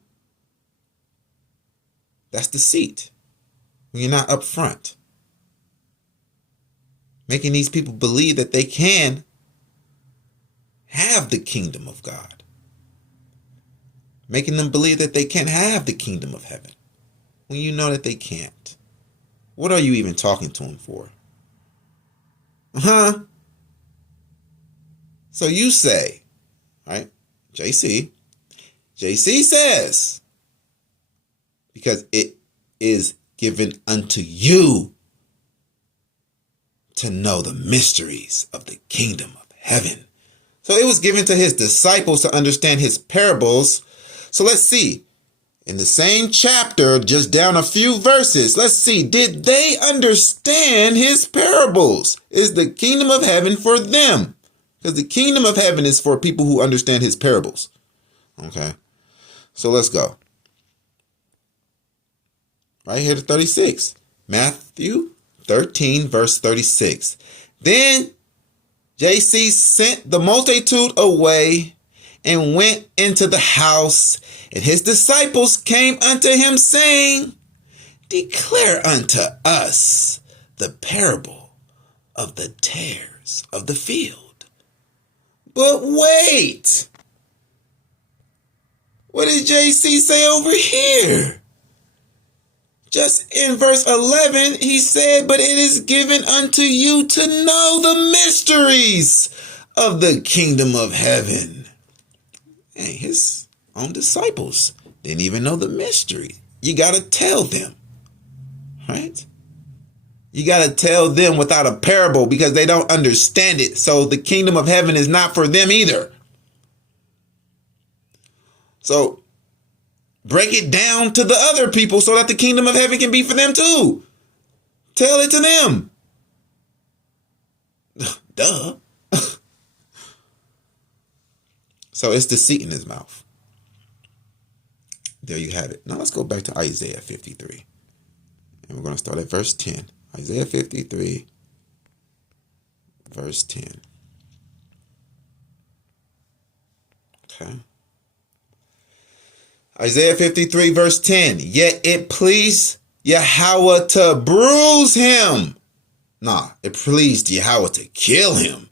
That's deceit. When you're not upfront, making these people believe that they can have the kingdom of God, making them believe that they can have the kingdom of heaven when you know that they can't. What are you even talking to them for? So you say, right? JC says, because it is given unto you to know the mysteries of the kingdom of heaven. So it was given to his disciples to understand his parables. So let's see. In the same chapter, just down a few verses, let's see. Did they understand his parables? Is the kingdom of heaven for them? Because the kingdom of heaven is for people who understand his parables. Okay. So let's go. Right here to 36. Matthew 13, verse 36. Then JC sent the multitude away and went into the house, and his disciples came unto him, saying, Declare unto us the parable of the tares of the field. But wait, what did JC say over here? Just in verse 11, he said, But it is given unto you to know the mysteries of the kingdom of heaven. And his own disciples didn't even know the mystery. You got to tell them, right? You got to tell them without a parable because they don't understand it. So the kingdom of heaven is not for them either. So break it down to the other people so that the kingdom of heaven can be for them too. Tell it to them. Duh. So it's deceit in his mouth. There you have it. Now let's go back to Isaiah 53. And we're going to start at verse 10. Isaiah 53, verse 10. Okay. Isaiah 53, verse 10. Yet it pleased Yahweh to bruise him. It pleased Yahweh to kill him.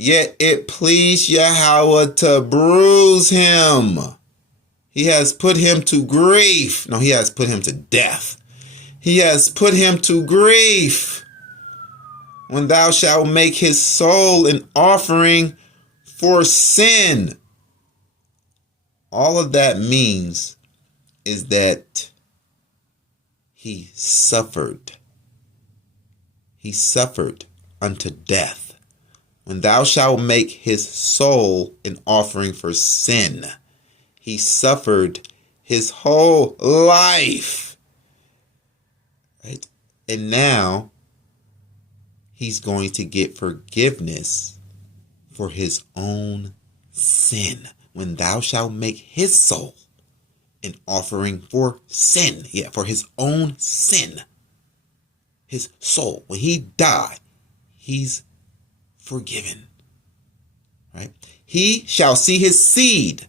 Yet it pleased Yahweh to bruise him. He has put him to grief. He has put him to death. He has put him to grief. When thou shalt make his soul an offering for sin. All of that means is that he suffered. He suffered unto death. When thou shalt make his soul an offering for sin. He suffered his whole life. Right? And now he's going to get forgiveness for his own sin. When thou shalt make his soul an offering for sin. Yeah, for his own sin. His soul. When he died, he's forgiven. right? He shall see his seed.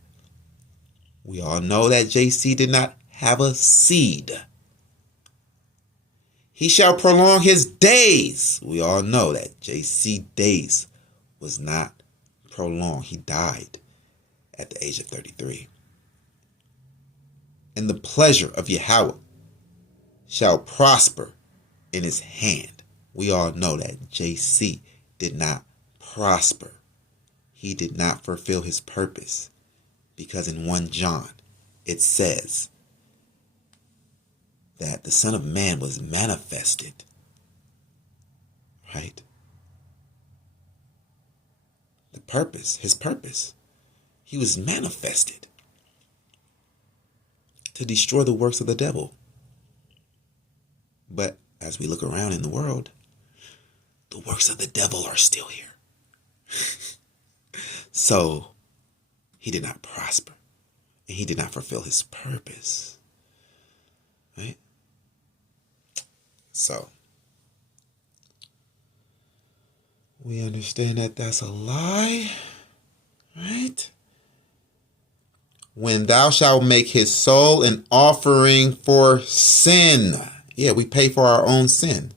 We all know that JC did not have a seed. He shall prolong his days. We all know that JC days was not prolonged. He died at the age of 33. And the pleasure of Yahweh shall prosper in his hand. We all know that JC did not prosper. He did not fulfill his purpose, because in 1 John it says that the Son of Man was manifested, right? The purpose, his purpose, he was manifested to destroy the works of the devil. But as we look around in the world, the works of the devil are still here. So he did not prosper, and he did not fulfill his purpose, right? So we understand that that's a lie, right? When thou shalt make his soul an offering for sin. Yeah, we pay for our own sin.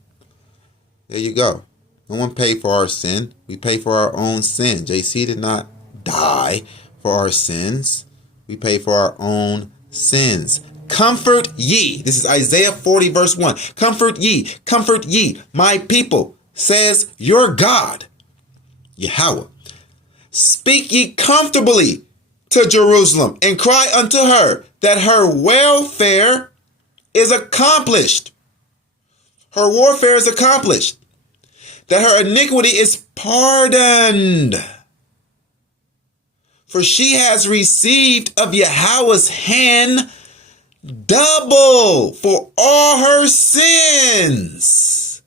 There you go. No one paid for our sin. We pay for our own sin. JC did not die for our sins. We pay for our own sins. Comfort ye. This is Isaiah 40 verse 1. Comfort ye, my people, says your God, Yahweh. Speak ye comfortably to Jerusalem, and cry unto her that her welfare is accomplished. Her warfare is accomplished. That her iniquity is pardoned. For she has received of Yahweh's hand double for all her sins.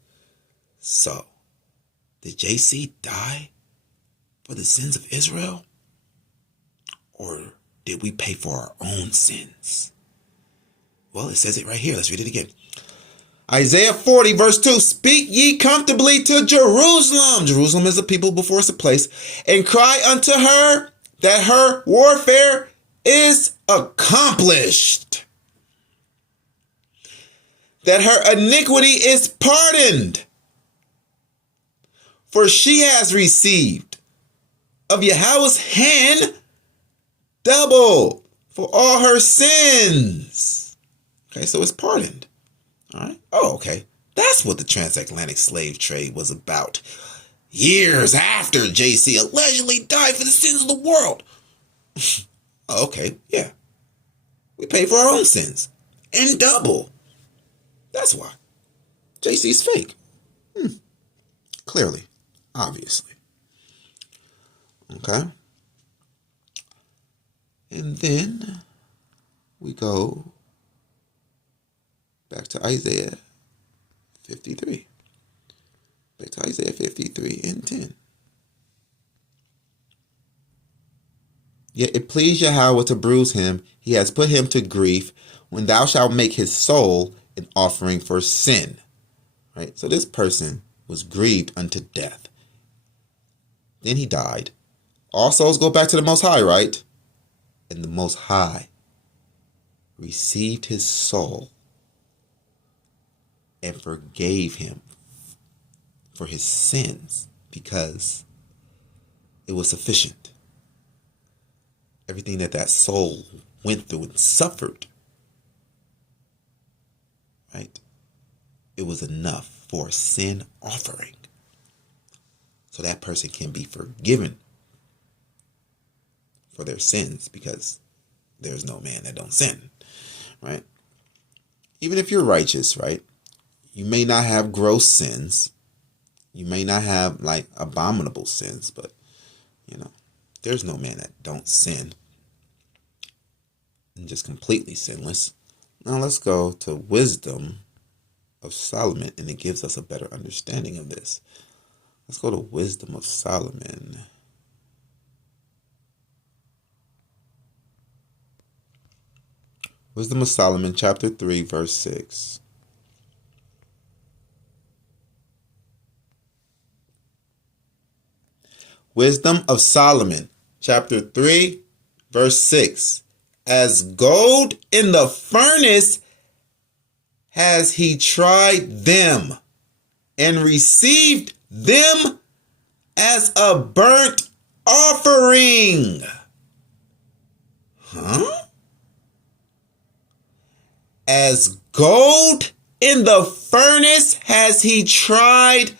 So, did JC die for the sins of Israel? Or did we pay for our own sins? Well, it says it right here. Let's read it again. Isaiah 40 verse 2. Speak ye comfortably to Jerusalem. Jerusalem is a people before it's a place. And cry unto her that her warfare is accomplished. That her iniquity is pardoned. For she has received of Yahweh's hand double for all her sins. Okay, so it's pardoned. All right. Oh, okay. That's what the transatlantic slave trade was about. Years after JC allegedly died for the sins of the world. Okay, yeah. We pay for our own sins. And double. That's why. JC's fake. Clearly. Obviously. Okay. And then we go back to Isaiah 53. Back to Isaiah 53 and 10. Yet it pleased Yahweh to bruise him. He has put him to grief when thou shalt make his soul an offering for sin. Right? So this person was grieved unto death. Then he died. All souls go back to the Most High, right? And the Most High received his soul and forgave him for his sins because it was sufficient. Everything that soul went through and suffered, right? It was enough for a sin offering. So that person can be forgiven for their sins because there's no man that don't sin, right? Even if you're righteous, right? You may not have gross sins. You may not have like abominable sins, but there's no man that don't sin and just completely sinless. Now let's go to Wisdom of Solomon, and it gives us a better understanding of this. Let's go to Wisdom of Solomon. Wisdom of Solomon, chapter 3, verse 6. Wisdom of Solomon, chapter 3, verse 6. As gold in the furnace has he tried them and received them as a burnt offering. As gold in the furnace has he tried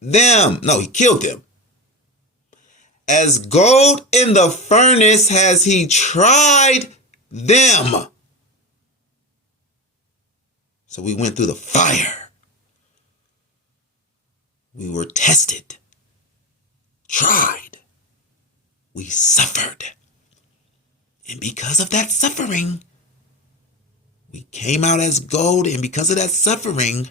them. No, he killed them. As gold in the furnace has he tried them. So we went through the fire. We were tested, tried. We suffered. And because of that suffering, we came out as gold, and because of that suffering,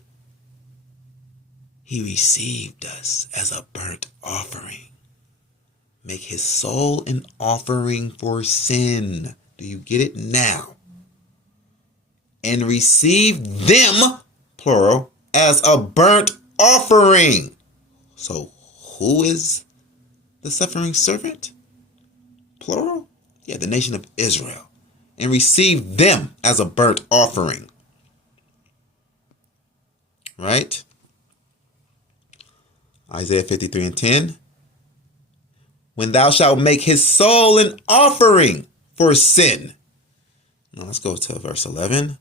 he received us as a burnt offering. Make his soul an offering for sin. Do you get it now? And receive them, plural, as a burnt offering. So who is the suffering servant? Plural? Yeah, the nation of Israel. And receive them as a burnt offering. Right? Isaiah 53 and 10. When thou shalt make his soul an offering for sin. Now let's go to verse 11.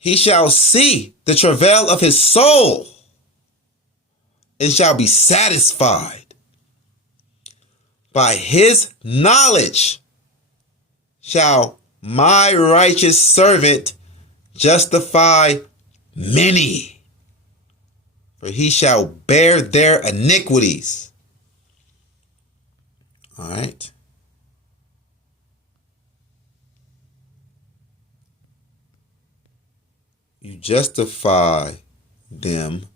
He shall see the travail of his soul and shall be satisfied. By his knowledge shall my righteous servant justify many, for he shall bear their iniquities. All right. You justify them,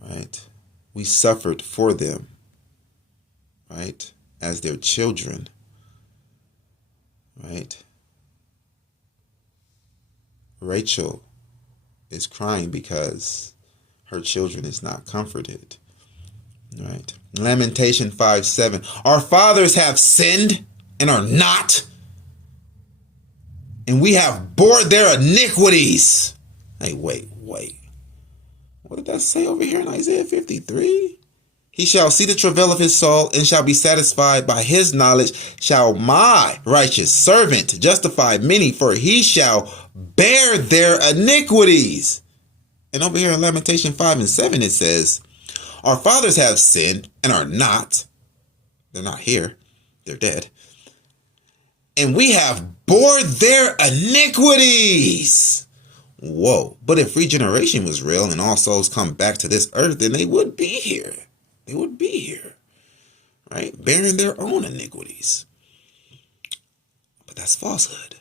right? We suffered for them, right? As their children, right? Rachel is crying because her children is not comforted, right? Lamentation 5:7. Our fathers have sinned and are not, and we have bore their iniquities. Hey, wait. What did that say over here in Isaiah 53? He shall see the travail of his soul and shall be satisfied. By his knowledge shall my righteous servant justify many, for he shall bear their iniquities. And over here in Lamentation 5 and 7, it says, our fathers have sinned and are not. They're not here. They're dead. And we have bore their iniquities. Whoa. But if regeneration was real and all souls come back to this earth, then they would be here. They would be here, right? Bearing their own iniquities. But that's falsehood,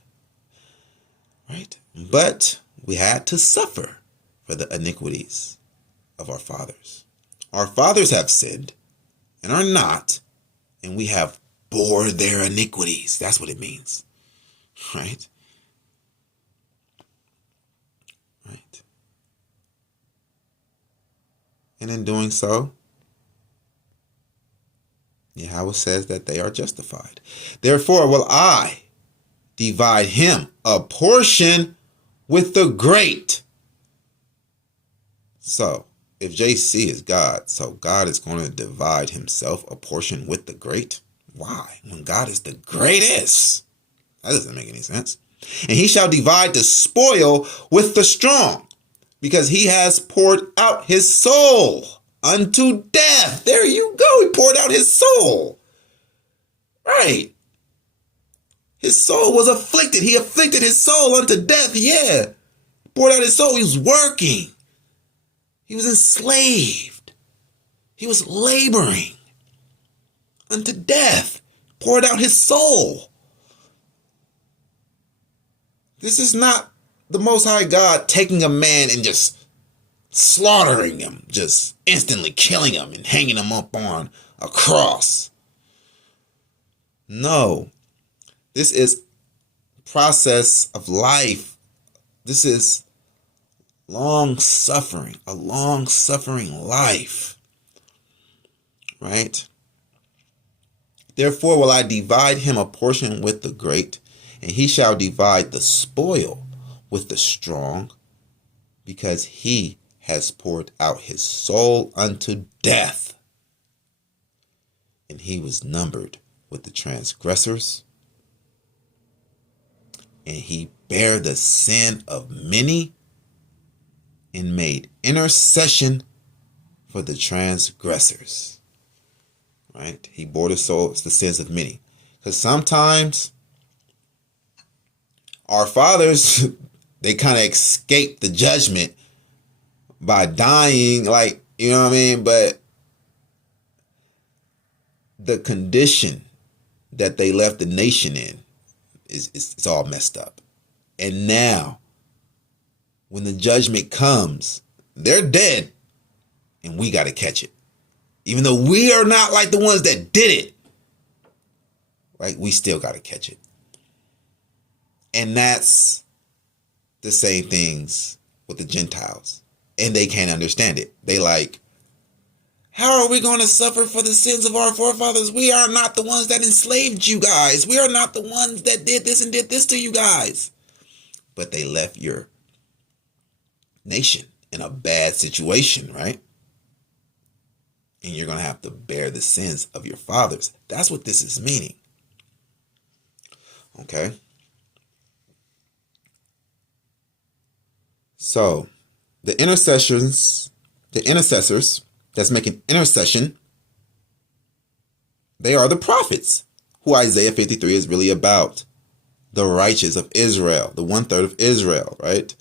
right? But we had to suffer for the iniquities of our fathers. Our fathers have sinned and are not, and we have bore their iniquities. That's what it means, right? Right. And in doing so, Yahweh says that they are justified. Therefore will I divide him a portion with the great. So if JC is God, so God is going to divide himself a portion with the great? Why? When God is the greatest. That doesn't make any sense. And he shall divide the spoil with the strong, because he has poured out his soul unto death. There you go. He poured out his soul. Right. His soul was afflicted. He afflicted his soul unto death. Yeah. Poured out his soul. He was working. He was enslaved. He was laboring unto death. Poured out his soul. This is not the Most High God taking a man and just slaughtering him, just instantly killing him and hanging him up on a cross. No, this is process of life. This is long suffering, a long suffering life. Right? Therefore will I divide him a portion with the great, and he shall divide the spoil with the strong, because he has poured out his soul unto death. And he was numbered with the transgressors, and he bare the sin of many, and made intercession for the transgressors. Right? He bore the sins of many. Because sometimes our fathers, they kind of escape the judgment by dying, like, you know what I mean? But the condition that they left the nation in it's all messed up. And now, when the judgment comes, they're dead, and we got to catch it. Even though we are not like the ones that did it, right? We still got to catch it. And that's the same things with the Gentiles. And they can't understand it. They like, how are we going to suffer for the sins of our forefathers? We are not the ones that enslaved you guys. We are not the ones that did this and did this to you guys. But they left your nation in a bad situation, right? And you're going to have to bear the sins of your fathers. That's what this is meaning. Okay? So, the intercessors that's making intercession, they are the prophets, who Isaiah 53 is really about. The righteous of Israel, the 1/3 of Israel, right?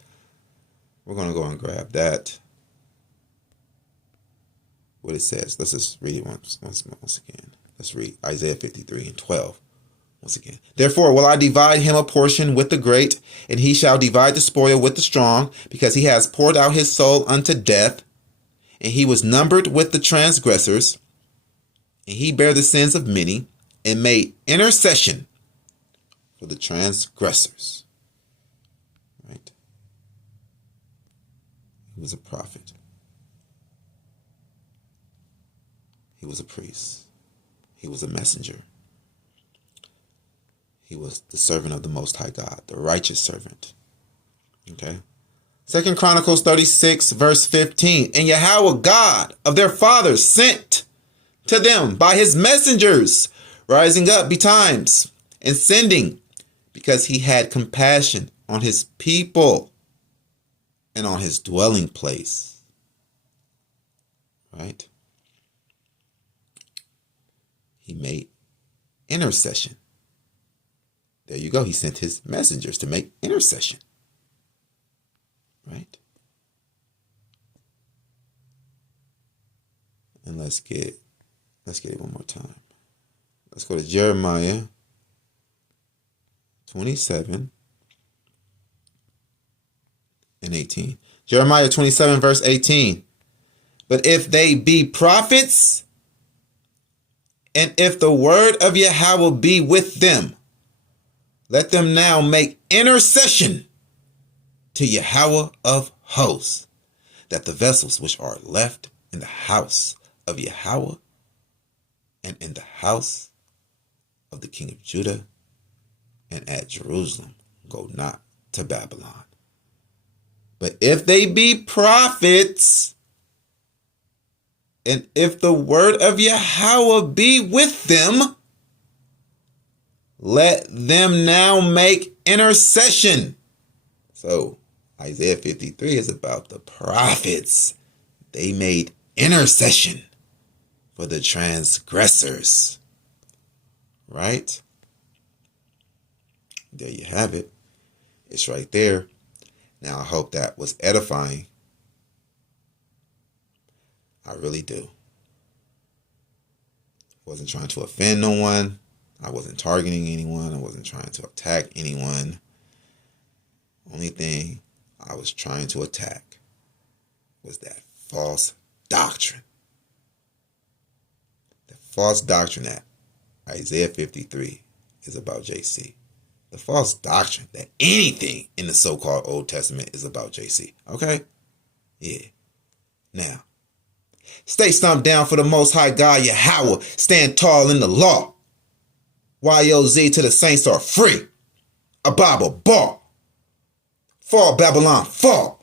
We're going to go and grab that. What it says. Let's just read it once again. Let's read Isaiah 53 and 12 once again. Therefore will I divide him a portion with the great, and he shall divide the spoil with the strong, because he has poured out his soul unto death, and he was numbered with the transgressors, and he bare the sins of many, and made intercession for the transgressors. Right? He was a prophet. He was a priest. He was a messenger. He was the servant of the Most High God, the righteous servant. Okay. 2 Chronicles 36, verse 15. And Yahweh God of their fathers sent to them by his messengers, rising up betimes and sending, because he had compassion on his people and on his dwelling place. Right? He made intercession. There you go. He sent his messengers to make intercession. Right? And let's get it one more time. Let's go to Jeremiah 27 and 18. Jeremiah 27, verse 18. But if they be prophets, and if the word of Yahweh be with them, let them now make intercession to Yahweh of hosts, that the vessels which are left in the house of Yahweh and in the house of the king of Judah and at Jerusalem go not to Babylon. But if they be prophets, and if the word of Yahweh be with them, let them now make intercession. So Isaiah 53 is about the prophets. They made intercession for the transgressors. Right? There you have it. It's right there. Now, I hope that was edifying. I really do. Wasn't trying to offend no one. I wasn't targeting anyone. I wasn't trying to attack anyone. Only thing I was trying to attack was that false doctrine. The false doctrine that Isaiah 53 is about JC. The false doctrine that anything in the so-called Old Testament is about JC. Okay? Yeah. Now, stay stumped down for the Most High God, Yahweh. Stand tall in the law. YOZ to the saints are free. A Bible ball. Fall, Babylon, fall.